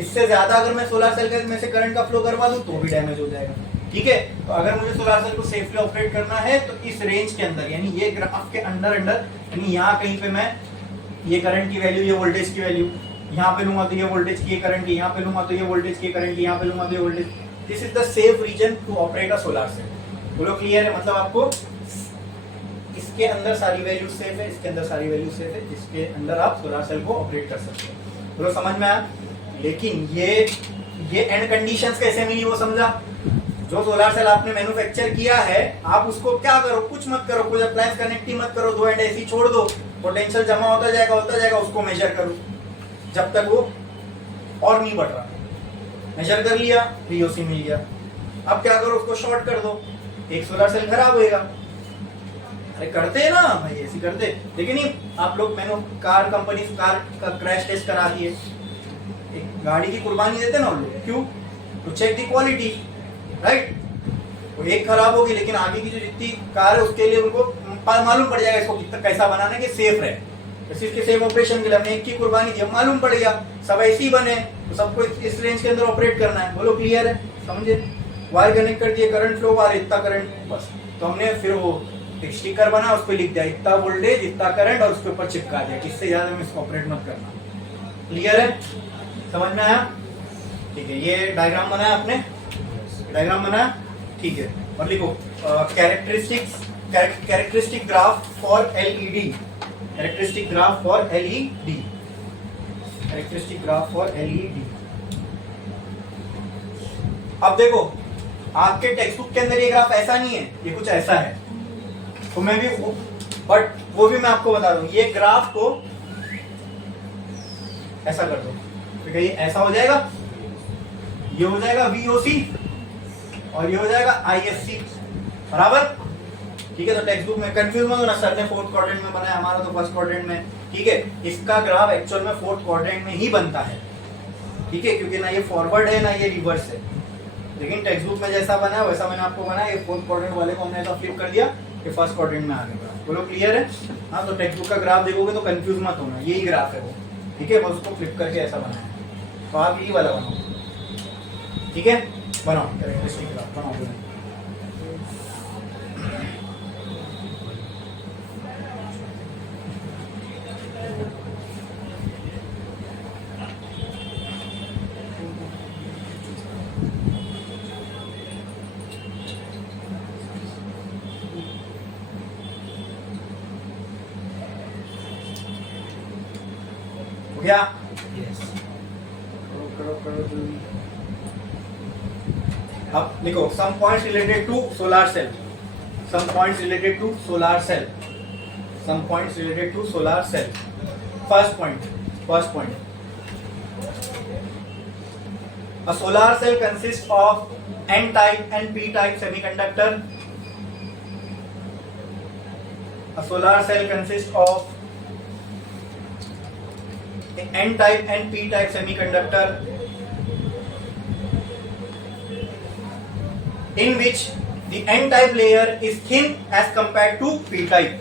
इससे ज्यादा अगर मैं सोलार सेल में से करंट का फ्लो करवा दूं तो भी डैमेज हो जाएगा, ठीक है। तो अगर मुझे सोलार सेल को सेफली ऑपरेट करना है तो इस रेंज के अंदर, यानी ये ग्राफ के अंदर यानी यहाँ कहीं पे मैं ये करंट की वैल्यू, ये वोल्टेज की वैल्यू यहाँ पे लूंगा तो ये वोल्टेज की, करंट की यहाँ पे लूंगा तो ये वोल्टेज की, करंट की यहाँ पे लूंगा तो ये voltage. This is the safe region to operate a solar cell. बोलो क्लियर है? मतलब आपको इसके अंदर सारी वैल्यू सेफ है, इसके अंदर सारी वैल्यू सेफ है, जिसके अंदर आप सोलार सेल को ऑपरेट कर सकते हो। बोलो समझ में आया? लेकिन ये एंड कंडीशंस कैसे मिली वो समझा? जो सोलार सेल आपने मैन्युफैक्चर किया है, आप उसको क्या करो, कुछ मत करो, कोई अप्लायंस कनेक्ट ही मत करो, दो एंड ऐसी छोड़ दो, पोटेंशियल जमा होता जाएगा, उसको मेजर करो जब तक वो और नहीं बढ़ रहा। मेजर कर लिया, VOC मिल गया। अब क्या करो, उसको शॉर्ट कर दो, एक सोलार सेल खराब होएगा। अरे करते हैं ना भाई, ऐसी करते। लेकिन नहीं, आप लोग मैंने कार कंपनी कार का क्रैश टेस्ट करा दिए, एक गाड़ी की कुर्बानी देते ना उन लोग, क्यों? To check the quality, right. वो एक खराब होगी लेकिन आगे की जो जितनी कार है उसके लिए उनको मालूम पड़ जाएगा इसको कितना कैसा बनाना कि सेफ रहे। इसके सेम ऑपरेशन के लिए हमने एक की कुर्बानी दी, मालूम पड़ गया सब ऐसे ही बने, तो सबको इस रेंज के अंदर ऑपरेट करना है। बोलो क्लियर है? समझे? वायर कनेक्ट कर दिए, करंट फ्लो वायर इतना करंट, बस। तो हमने फिर वो एक स्टिकर बना, उस पर लिख दिया इतना वोल्टेज इतना करंट, और उसके ऊपर चिपका दिया, किससे ज्यादा में इसको ऑपरेट मत करना। क्लियर है, समझ में आया? ठीक है, ये डायग्राम बनाया आपने, डायग्राम बनाया, ठीक है। और लिखो characteristic graph for LED, characteristic graph for LED, characteristic graph for LED. अब देखो आपके टेक्स्ट बुक के अंदर ये ग्राफ ऐसा नहीं है, ये कुछ ऐसा है, तो मैं भी बट वो भी मैं आपको बता दूं, ये ग्राफ को ऐसा कर दो, ठीक है, ये ऐसा हो जाएगा, ये हो जाएगा VOC और ये हो जाएगा ISC, बराबर, ठीक है। तो टेक्स्ट बुक में कंफ्यूज मत होना, सर ने फोर्थ क्वाड्रेंट में बनाया, हमारा तो फर्स्ट क्वाड्रेंट में, ठीक है। इसका ग्राफ एक्चुअल में फोर्थ क्वाड्रेंट में ही बनता है, ठीक है, क्योंकि ना ये फॉरवर्ड है ना ये रिवर्स है, लेकिन टेक्स्ट बुक में जैसा बना है वैसा मैंने आपको बनाया। ये फोर्थ क्वाड्रेंट वाले को हमने ऐसा फ्लिप कर दिया कि फर्स्ट क्वाड्रेंट में आ गया। बोलो क्लियर है? हाँ, तो टेक्स्ट बुक का ग्राफ देखोगे तो कंफ्यूज मत होना, यही ग्राफ है वो, ठीक है, बस उसको फ्लिप करके ऐसा बनाया, तो आप यही वाला बनाओ, ठीक है, बनाओ कैरेक्टरिस्टिक ग्राफ बनाओ। हो गया? यस। अब लिखो some points related to solar cell, some points related to solar cell, some points related to solar cell. First point, a solar cell consists of N type and P type semiconductor. A solar cell consists of N type and P type semiconductor in which the N type layer is thin as compared to P type,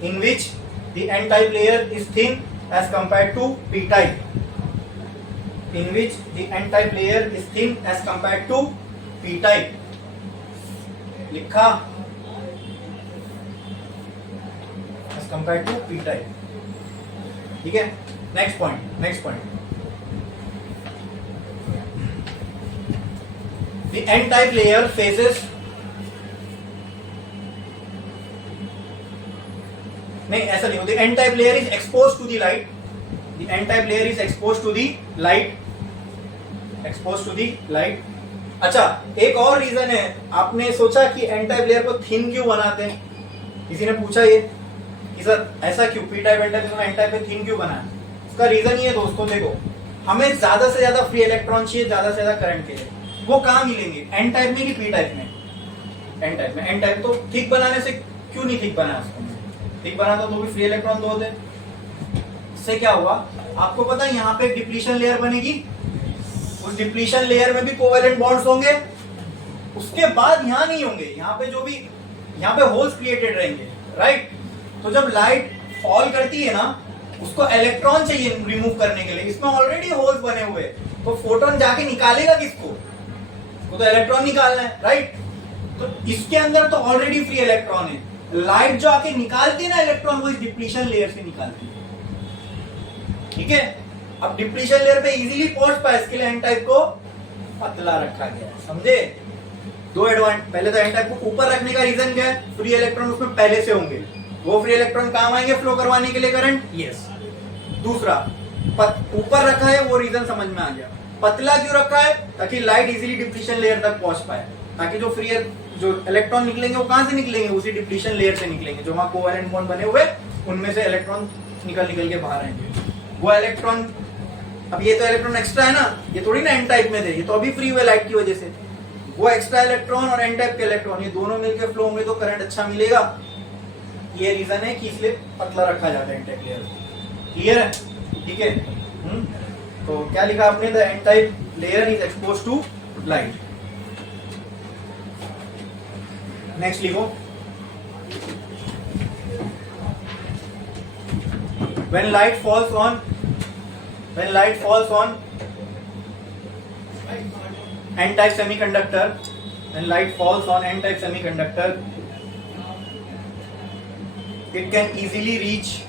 in which the N type layer is thin as compared to P type, in which the N type layer is thin as compared to P type. लिखा as compared to P type, ठीक है। Next point, the N type layer faces, नहीं ऐसा नहीं, the N type layer is exposed to the light, the N type layer is exposed to the light, exposed to the light। अच्छा, एक और reason है, आपने सोचा कि N टाइप लेयर को थिन क्यों बनाते हैं, किसी ने पूछा ये कि सर ऐसा क्यों, P टाइप N टाइप पे थिन क्यों बनाया? इसका रीजन ये है दोस्तों, देखो हमें ज्यादा से ज्यादा फ्री इलेक्ट्रॉन चाहिए, ज्यादा से ज्यादा करंट चाहिए, वो कहाँ मिलेंगे, N टाइप में कि P टाइप में? N टाइप में। N टाइप तो थिक बनाने से क्यों नहीं थिक बनाया उसको, थिक बनाता तो भी फ्री इलेक्ट्रॉन तो होते, इससे क्या हुआ आपको पता है, यहाँ पे एक डिप्लीशन लेयर बनेगी, उस डिप्लीशन लेयर में भी कोवेलेंट बॉन्ड्स होंगे, उसके बाद यहाँ नहीं होंगे, यहाँ पे जो भी यहाँ पे होल्स क्रिएटेड रहेंगे, राइट। तो जब लाइट फॉल करती है ना, उसको इलेक्ट्रॉन चाहिए रिमूव करने के लिए, इसमें ऑलरेडी होल्स बने हुए, तो फोटोन जाके निकालेगा किसको, उसको तो इलेक्ट्रॉन निकालना है, राइट। तो इसके अंदर तो ऑलरेडी फ्री इलेक्ट्रॉन है, लाइट जो आके निकालती है ना इलेक्ट्रॉन, वो इस डिप्लीशन लेयर से निकालती है, ठीक है। अब डिप्लीशन लेयर पे इजीली पहुंच पाए, इसके लिए N टाइप को पतला रखा गया है, समझे। दो एडवांटेज, पहले तो N टाइप को ऊपर रखने का रीजन क्या है, फ्री इलेक्ट्रॉन उसमें पहले से होंगे, वो फ्री इलेक्ट्रॉन काम आएंगे फ्लो करवाने के लिए करंट, यस। दूसरा ऊपर रखा है, वो रीजन समझ में आ गया। पतला क्यों रखा है, ताकि लाइट इजीली डिप्लीशन लेयर तक पहुंच पाए, ताकि जो फ्री जो इलेक्ट्रॉन निकलेंगे वो कहां से निकलेंगे, उसी डिप्लीशन लेयर से निकलेंगे, जो वहां कोवेलेंट बॉन्ड बने हुए उनमें से इलेक्ट्रॉन निकल के बाहर आएंगे। वो इलेक्ट्रॉन, अब ये तो इलेक्ट्रॉन एक्स्ट्रा है ना, ये थोड़ी ना N टाइप में थे, ये तो अभी फ्री हुए लाइट की वजह से, वो एक्स्ट्रा इलेक्ट्रॉन और N टाइप के इलेक्ट्रॉन ये दोनों मिलकर फ्लो होंगे तो करंट अच्छा मिलेगा, ये रीजन है कि इसलिए पतला रखा जाता है N टाइप लेयर। क्लियर है? ठीक है। तो क्या लिखा आपने, the N type layer is expose to light. Next लिखो, when light falls on n-type semiconductor, when light falls on n-type semiconductor, it can easily reach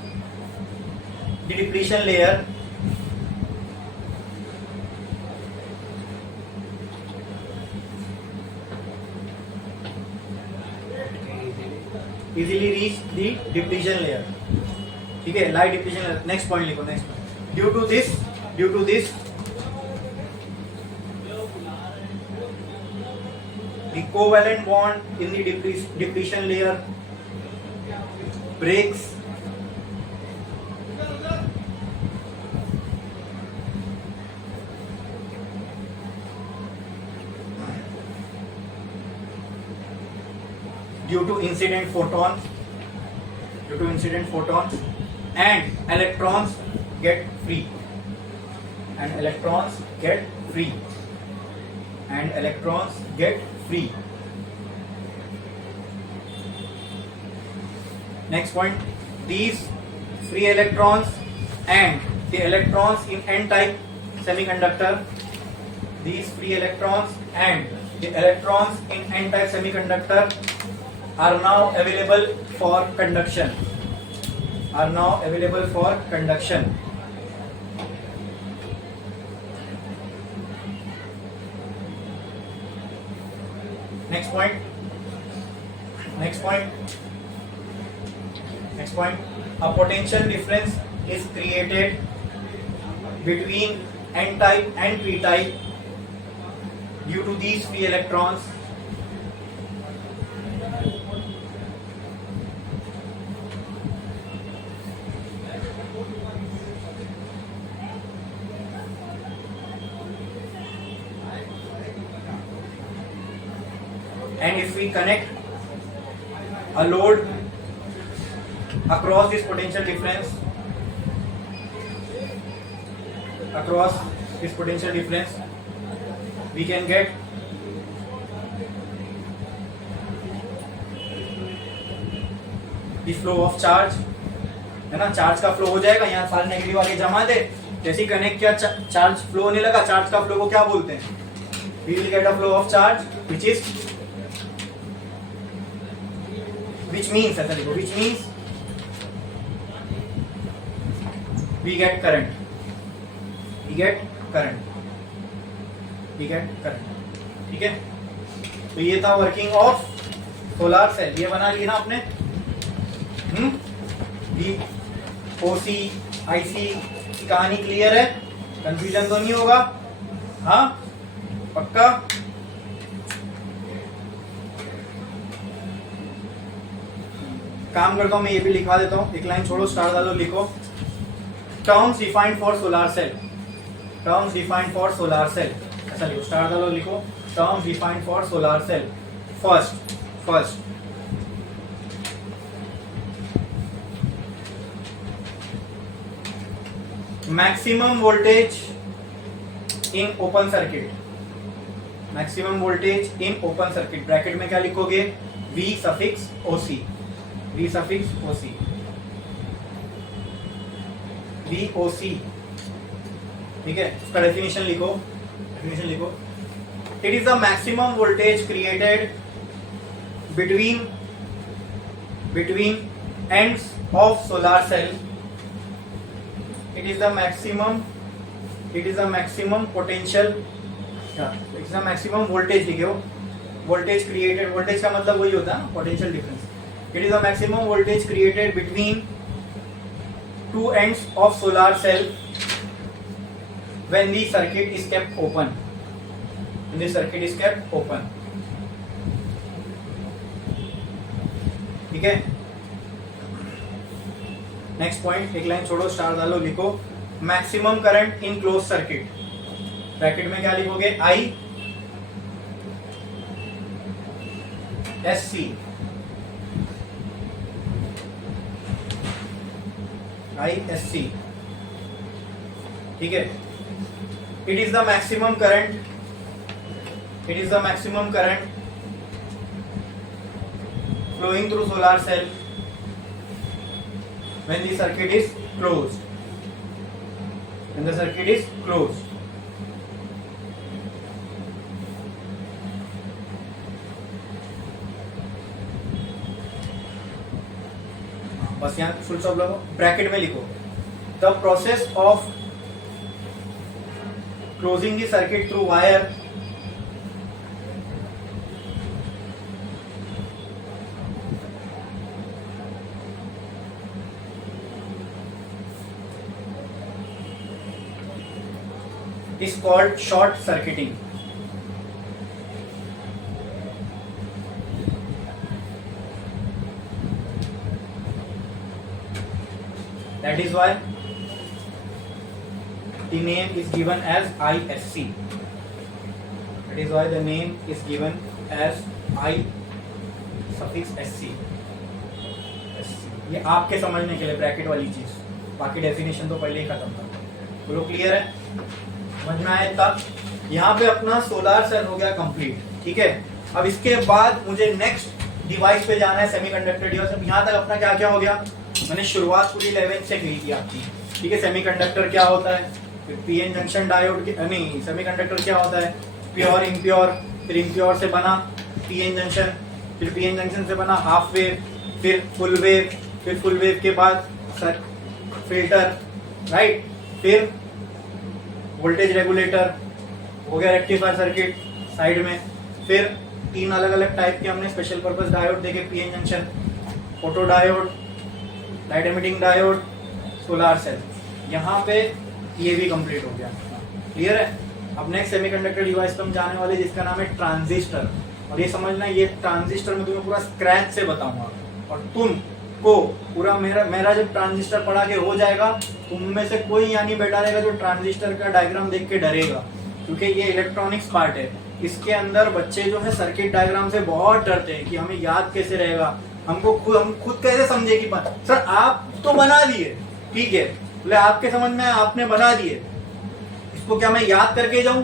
the depletion layer ठीक है, light depletion layer. Next point लिखो, next point. Due to this the covalent bond in the depletion layer breaks due to incident photons, and electrons get free, Next point, these free electrons and the electrons in n-type semiconductor, are now available for conduction. Next point, a potential difference is created between n-type and p-type due to these free electrons. And if we connect a load across this potential difference, we can get the flow of charge, है ना. Charge का flow हो जाएगा, यहाँ सारे negative आगे जमा दे, जैसे ही कनेक्ट किया चार्ज फ्लो होने लगा. चार्ज का फ्लो को क्या बोलते हैं? We will get a flow of charge which means we get current. ठीक है. तो ये था वर्किंग ऑफ सोलार सेल. ये बना लिया ना आपने. ओसी आईसी की कहानी क्लियर है? कंफ्यूजन तो नहीं होगा? हाँ, पक्का. काम करता हूं, मैं ये भी लिखवा देता हूं. एक लाइन छोड़ो, स्टार डालो, लिखो. Terms defined for solar cell. ऐसा लिखो, स्टार डालो, लिखो. Terms defined for solar cell. First maximum voltage in open circuit. Bracket में क्या लिखोगे? V suffix OC. ठीक है. उसका डेफिनेशन लिखो. It is the maximum voltage created between ends of solar cell. It is the maximum potential. It's the maximum voltage लिखे हो. Voltage created, voltage का मतलब वही होता है ना, potential difference. It is the maximum voltage created between two ends of solar cell when the circuit is kept open. ठीक है. नेक्स्ट पॉइंट, एक लाइन छोड़ो, स्टार डालो, लिखो. Maximum current in close circuit. Bracket में क्या लिखोगे? ISC. ठीक है. It is the maximum current flowing through solar cell when the circuit is closed. बस यहाँ फुल स्टॉप लगाओ, ब्रैकेट में लिखो the process of closing the circuit through wire is called short circuiting. That is why the name is given as ISC. That is why the name is given as I suffix SC. ये आपके समझने के लिए bracket वाली चीज, बाकी definition तो पहले ही खत्म था। बोलो क्लियर है, समझ में आया तक? यहाँ पे अपना सोलार सेल हो गया कंप्लीट, ठीक है। अब इसके बाद मुझे नेक्स्ट डिवाइस पे जाना है, सेमीकंडक्टर डिवाइस। अब यहाँ तक अपना क्या क्या हो गया, मैंने शुरुआत पूरी 11 से की थी आपकी, ठीक है। सेमीकंडक्टर क्या होता है, फिर पीएन जंक्शन डायोड नहीं, सेमीकंडक्टर क्या होता है, प्योर इम्प्योर, फिर इम्प्योर से बना पीएन जंक्शन, फिर पीएन जंक्शन से बना हाफ वेव, फिर फुल वेव, फिर फुल वेव के बाद फिल्टर, राइट, फिर वोल्टेज रेगुलेटर हो गया, रेक्टिफायर सर्किट साइड में, फिर 3 अलग अलग टाइप के हमने स्पेशल पर्पस डायोड देखे, PN junction, photo diode, light emitting diode, solar cell. यहाँ पे ये भी कंप्लीट हो गया, क्लियर है। अब नेक्स्ट सेमीकंडक्टर डिवाइस पे हम जाने वाले जिसका नाम है ट्रांजिस्टर। और ये समझना, ये ट्रांजिस्टर में तुम्हें पूरा स्क्रैच से बताऊंगा, और तुम को पूरा मेरा जब ट्रांजिस्टर पढ़ा के हो जाएगा, तुम में से कोई यहाँ नहीं बैठा रहेगा जो ट्रांजिस्टर का डायग्राम देख के डरेगा, क्योंकि ये इलेक्ट्रॉनिक्स पार्ट है। इसके अंदर बच्चे जो है सर्किट डायग्राम से बहुत डरते हैं कि हमें याद कैसे रहेगा, हम खुद कैसे समझे कि सर आप तो बना दिए, ठीक है, बोले आपके समझ में आपने बना दिए, इसको क्या मैं याद करके जाऊं?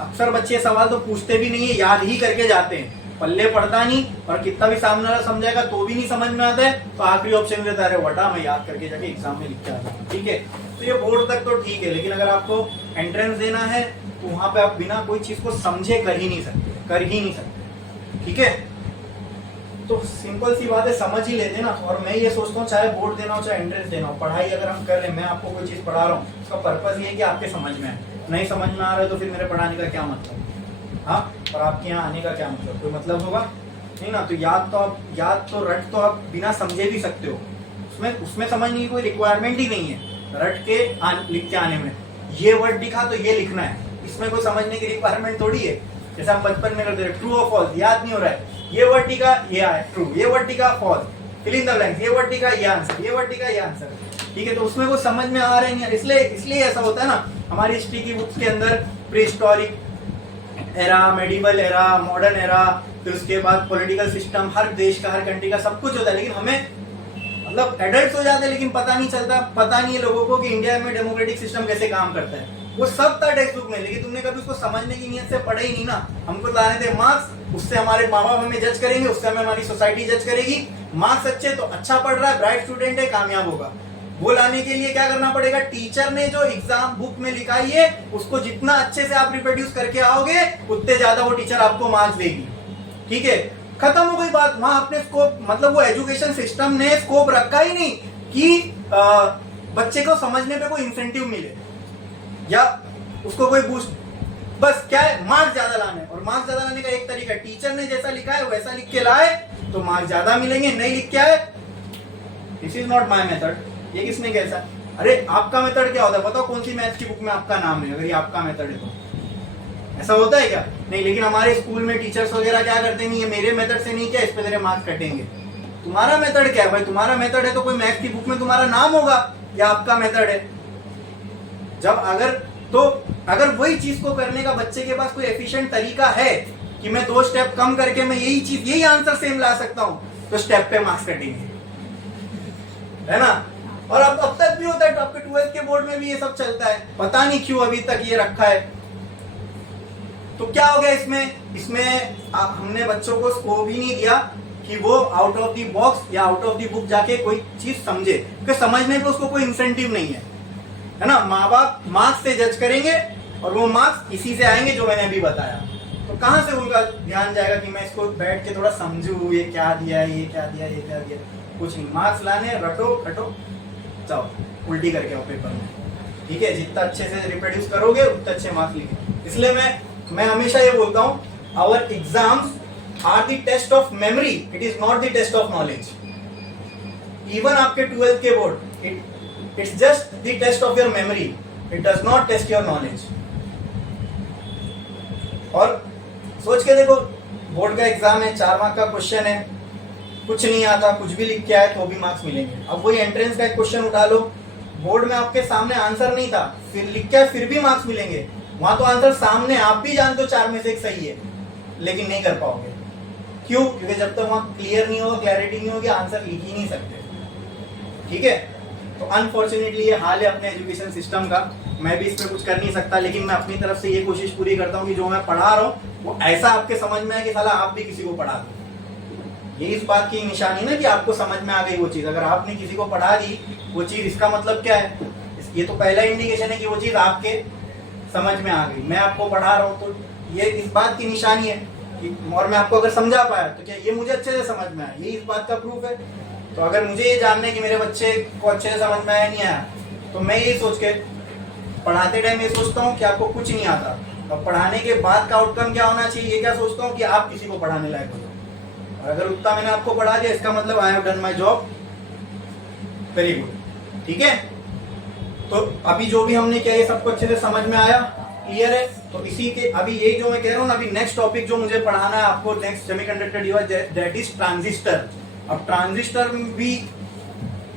अक्सर बच्चे सवाल तो पूछते भी नहीं है, याद ही करके जाते हैं, पल्ले पड़ता नहीं, और कितना भी सामने वाला समझाएगा तो भी नहीं समझ में आता है, तो आखिरी ऑप्शन देता है वटा मैं याद करके जाके एग्जाम में लिख के आता हूँ, ठीक है। तो ये बोर्ड तक तो ठीक है, लेकिन अगर आपको एंट्रेंस देना है तो वहां पे आप बिना कोई चीज को समझे कर ही नहीं सकते, ठीक है। तो सिंपल सी बात है, समझ ही लेते ना। और मैं ये सोचता हूँ चाहे बोर्ड देना हो चाहे एंट्रेंस देना हो, पढ़ाई अगर हम कर रहे हैं, मैं आपको कोई चीज पढ़ा रहा हूँ, उसका पर्पज ये है कि आपके समझ में आए। नहीं समझ में आ रहा है तो फिर मेरे पढ़ाने का क्या मतलब, हाँ, और आपके यहाँ आने का क्या मतलब, कोई मतलब होगा नहीं ना। तो याद तो रट तो आप बिना समझे भी सकते हो, उसमें समझने की कोई रिक्वायरमेंट ही नहीं है। रट के लिख के आने में, ये वर्ड दिखा तो ये लिखना है, इसमें कोई समझने की रिक्वायरमेंट थोड़ी है। जैसे हम बचपन में करते थे, ट्रू और फॉल्स, याद नहीं हो रहा है, ये वर्ड टिका ये आया ट्रू, ये वर्ड टिका false, fill in the blanks, ये वर्ड टिका ये आंसर, ये वर्ड टिका ये आंसर, ठीक है। तो उसमें कोई समझ में आ रहा है नहीं, इसलिए ऐसा होता है ना। हमारी हिस्ट्री की बुक्स के अंदर pre historic era, medieval era, modern era, फिर उसके बाद पॉलिटिकल सिस्टम, हर देश का, हर कंट्री का सब कुछ होता है, लेकिन हमें मतलब एडल्ट हो जाते हैं लेकिन पता नहीं चलता, पता नहीं है लोगों को कि इंडिया में डेमोक्रेटिक सिस्टम कैसे काम करता है। वो सब था टेक्स्ट बुक में, लेकिन तुमने कभी उसको समझने की नियत से पढ़ा ही नहीं ना। हमको लाने थे मार्क्स, उससे हमारे माँ बाप हमें जज करेंगे, उससे हमें हमारी सोसाइटी जज करेगी। मार्क्स अच्छे तो अच्छा पढ़ रहा है, ब्राइट स्टूडेंट है, कामयाब होगा। वो लाने के लिए क्या करना पड़ेगा, टीचर ने जो एग्जाम बुक में लिखाई है उसको जितना अच्छे से आप रिप्रोड्यूस करके आओगे उतने ज्यादा वो टीचर आपको मार्क्स देगी, ठीक है। खत्म हो गई बात। वहां अपने स्कोप, मतलब वो एजुकेशन सिस्टम ने स्कोप रखा ही नहीं कि बच्चे को समझने पे कोई इंसेंटिव मिले या उसको कोई बूस्ट, बस क्या है, मार्क्स ज्यादा लाने। और मार्क्स ज्यादा लाने का एक तरीका, टीचर ने जैसा लिखा है वैसा लिख के लाए तो मार्क्स ज्यादा मिलेंगे, नहीं लिख के आए, this is not my method. ये किसने कैसा, अरे आपका मेथड क्या होता है, बताओ कौन सी मैथ्स की बुक में आपका नाम है, अगर ये आपका मेथड है तो ऐसा होता है क्या? नहीं। लेकिन हमारे स्कूल में टीचर्स वगैरह क्या करते हैं, ये मेरे मेथड से नहीं किया, इस पे तेरे मार्क्स कटेंगे। तुम्हारा मेथड क्या है भाई? तुम्हारा मेथड है तो कोई मैथ्स की बुक में तुम्हारा नाम होगा या आपका मेथड है। अगर वही चीज को करने का बच्चे के पास कोई एफिशिएंट तरीका है कि मैं 2 स्टेप कम करके मैं यही आंसर सेम ला सकता हूं, तो स्टेप पे मार्क्स कटेंगे, है ना। और अब तक भी होता है, आपके 12th के बोर्ड में भी ये सब चलता है, पता नहीं क्यों अभी तक ये रखा है। तो क्या हो गया इसमें हमने बच्चों को स्कोप ही नहीं दिया कि वो आउट ऑफ द बॉक्स या आउट ऑफ द बुक जाके कोई चीज समझे, क्योंकि समझने पे उसको कोई इंसेंटिव नहीं है ना। माँ बाप मार्क्स से जज करेंगे और वो मार्क्स इसी से आएंगे जो मैंने अभी बताया। तो कहां से उनका ध्यान जाएगा कि मैं इसको बैठ के थोड़ा समझूं, ये क्या दिया, ये क्या दिया, ये क्या दिया। कुछ नहीं, मार्क्स लाने, रटो खटो जाओ, उल्टी करके आओ पेपर में, ठीक है। जितना अच्छे से रिप्रोड्यूस करोगे उतने अच्छे मार्क्स लिखे। इसलिए मैं हमेशा ये बोलता हूँ, our exams are the test of memory, it is not the test of knowledge. Even आपके 12th के board, it's just the test of your memory, it does not test your knowledge. और सोच के देखो, बोर्ड का exam है, 4 mark का question है, कुछ नहीं आता, कुछ भी लिख के आए तो भी मार्क्स मिलेंगे। अब वही एंट्रेंस का एक क्वेश्चन उठा लो, बोर्ड में आपके सामने आंसर नहीं था, फिर लिख के फिर भी मार्क्स मिलेंगे। वहां तो आंसर सामने, आप भी जानते हो 4 में से एक सही है, लेकिन नहीं कर पाओगे। क्यों? क्योंकि जब तक वहां क्लियर नहीं होगा, क्लैरिटी नहीं होगी, आंसर लिख ही नहीं सकते, ठीक है। तो अनफॉर्चुनेटली ये हाल है अपने एजुकेशन सिस्टम का। मैं भी इस पर कुछ कर नहीं सकता, लेकिन मैं अपनी तरफ से ये कोशिश पूरी करता हूँ कि जो मैं पढ़ा रहा हूँ वो ऐसा आपके समझ में है कि साला आप भी किसी को पढ़ा दो। ये इस बात की निशानी ना कि आपको समझ में आ गई वो चीज। अगर आपने किसी को पढ़ा दी वो चीज, इसका मतलब क्या है? ये तो पहला इंडिकेशन है कि वो चीज आपके समझ में आ गई। मैं आपको पढ़ा रहा हूँ तो ये इस बात की निशानी है कि, और मैं आपको अगर समझा पाया तो क्या ये मुझे अच्छे से समझ में आया, ये इस बात का प्रूफ है। तो अगर मुझे ये जानना है कि मेरे बच्चे को अच्छे से समझ में आया नहीं आया, तो मैं ये सोच के पढ़ाते टाइम ये सोचता हूँ कि आपको कुछ नहीं आता। अब पढ़ाने के बाद का आउटकम क्या होना चाहिए, ये क्या सोचता हूँ कि आप किसी को पढ़ाने लायक हो जाओ। और अगर उतना मैंने आपको पढ़ा दिया, इसका मतलब I have done my job very good, ठीक है। तो अभी जो भी हमने किया ये सबको अच्छे से समझ में आया, क्लियर है। तो इसी के अभी ये जो मैं कह रहा हूँ ना, अभी नेक्स्ट टॉपिक जो मुझे पढ़ाना है आपको, next semiconductor device, that is transistor. अब ट्रांजिस्टर भी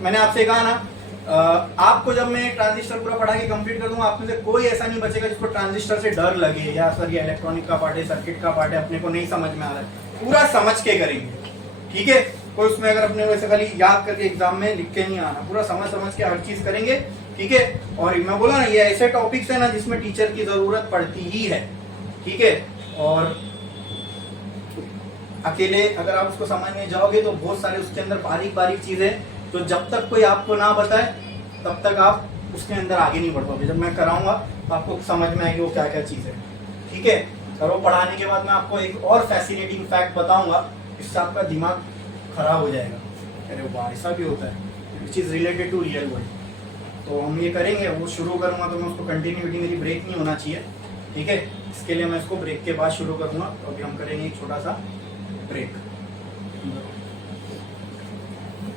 मैंने आपसे कहा ना, आपको जब मैं ट्रांजिस्टर पूरा पढ़ा के कंप्लीट कर दूंगा, आप में से कोई ऐसा नहीं बचेगा जिसको ट्रांजिस्टर से डर लगे, या सर ये इलेक्ट्रॉनिक का पार्ट है, सर्किट का पार्ट है, अपने को नहीं समझ में आ रहा है। पूरा समझ के करेंगे, ठीक है। कोई उसमें अगर अपने वैसे खाली याद करके एग्जाम में लिख के नहीं आना, पूरा समझ के हर चीज करेंगे, ठीक है। और मैं बोला ना, ये ऐसे टॉपिक्स है ना जिसमें टीचर की जरूरत पड़ती ही है, ठीक है। और अकेले अगर आप उसको समझने जाओगे तो बहुत सारे उसके अंदर बारीक बारीक चीजें, तो जब तक कोई आपको ना बताए तब तक आप उसके अंदर आगे नहीं बढ़ पाओगे। जब मैं कराऊंगा तो आपको समझ में आएगी वो क्या क्या चीज है, ठीक है। और वो पढ़ाने के बाद मैं आपको एक और फैसिनेटिंग फैक्ट बताऊंगा, इससे आपका दिमाग खराब हो जाएगा, अरे वाह ऐसा भी होता है, which is related to real world. तो हम ये करेंगे, वो शुरू करूंगा तो मैं उसको कंटिन्यूटी मेरी ब्रेक नहीं होना चाहिए, ठीक है। इसके लिए मैं इसको ब्रेक के बाद शुरू करूंगा। तो अभी हम करेंगे एक छोटा सा ब्रेक।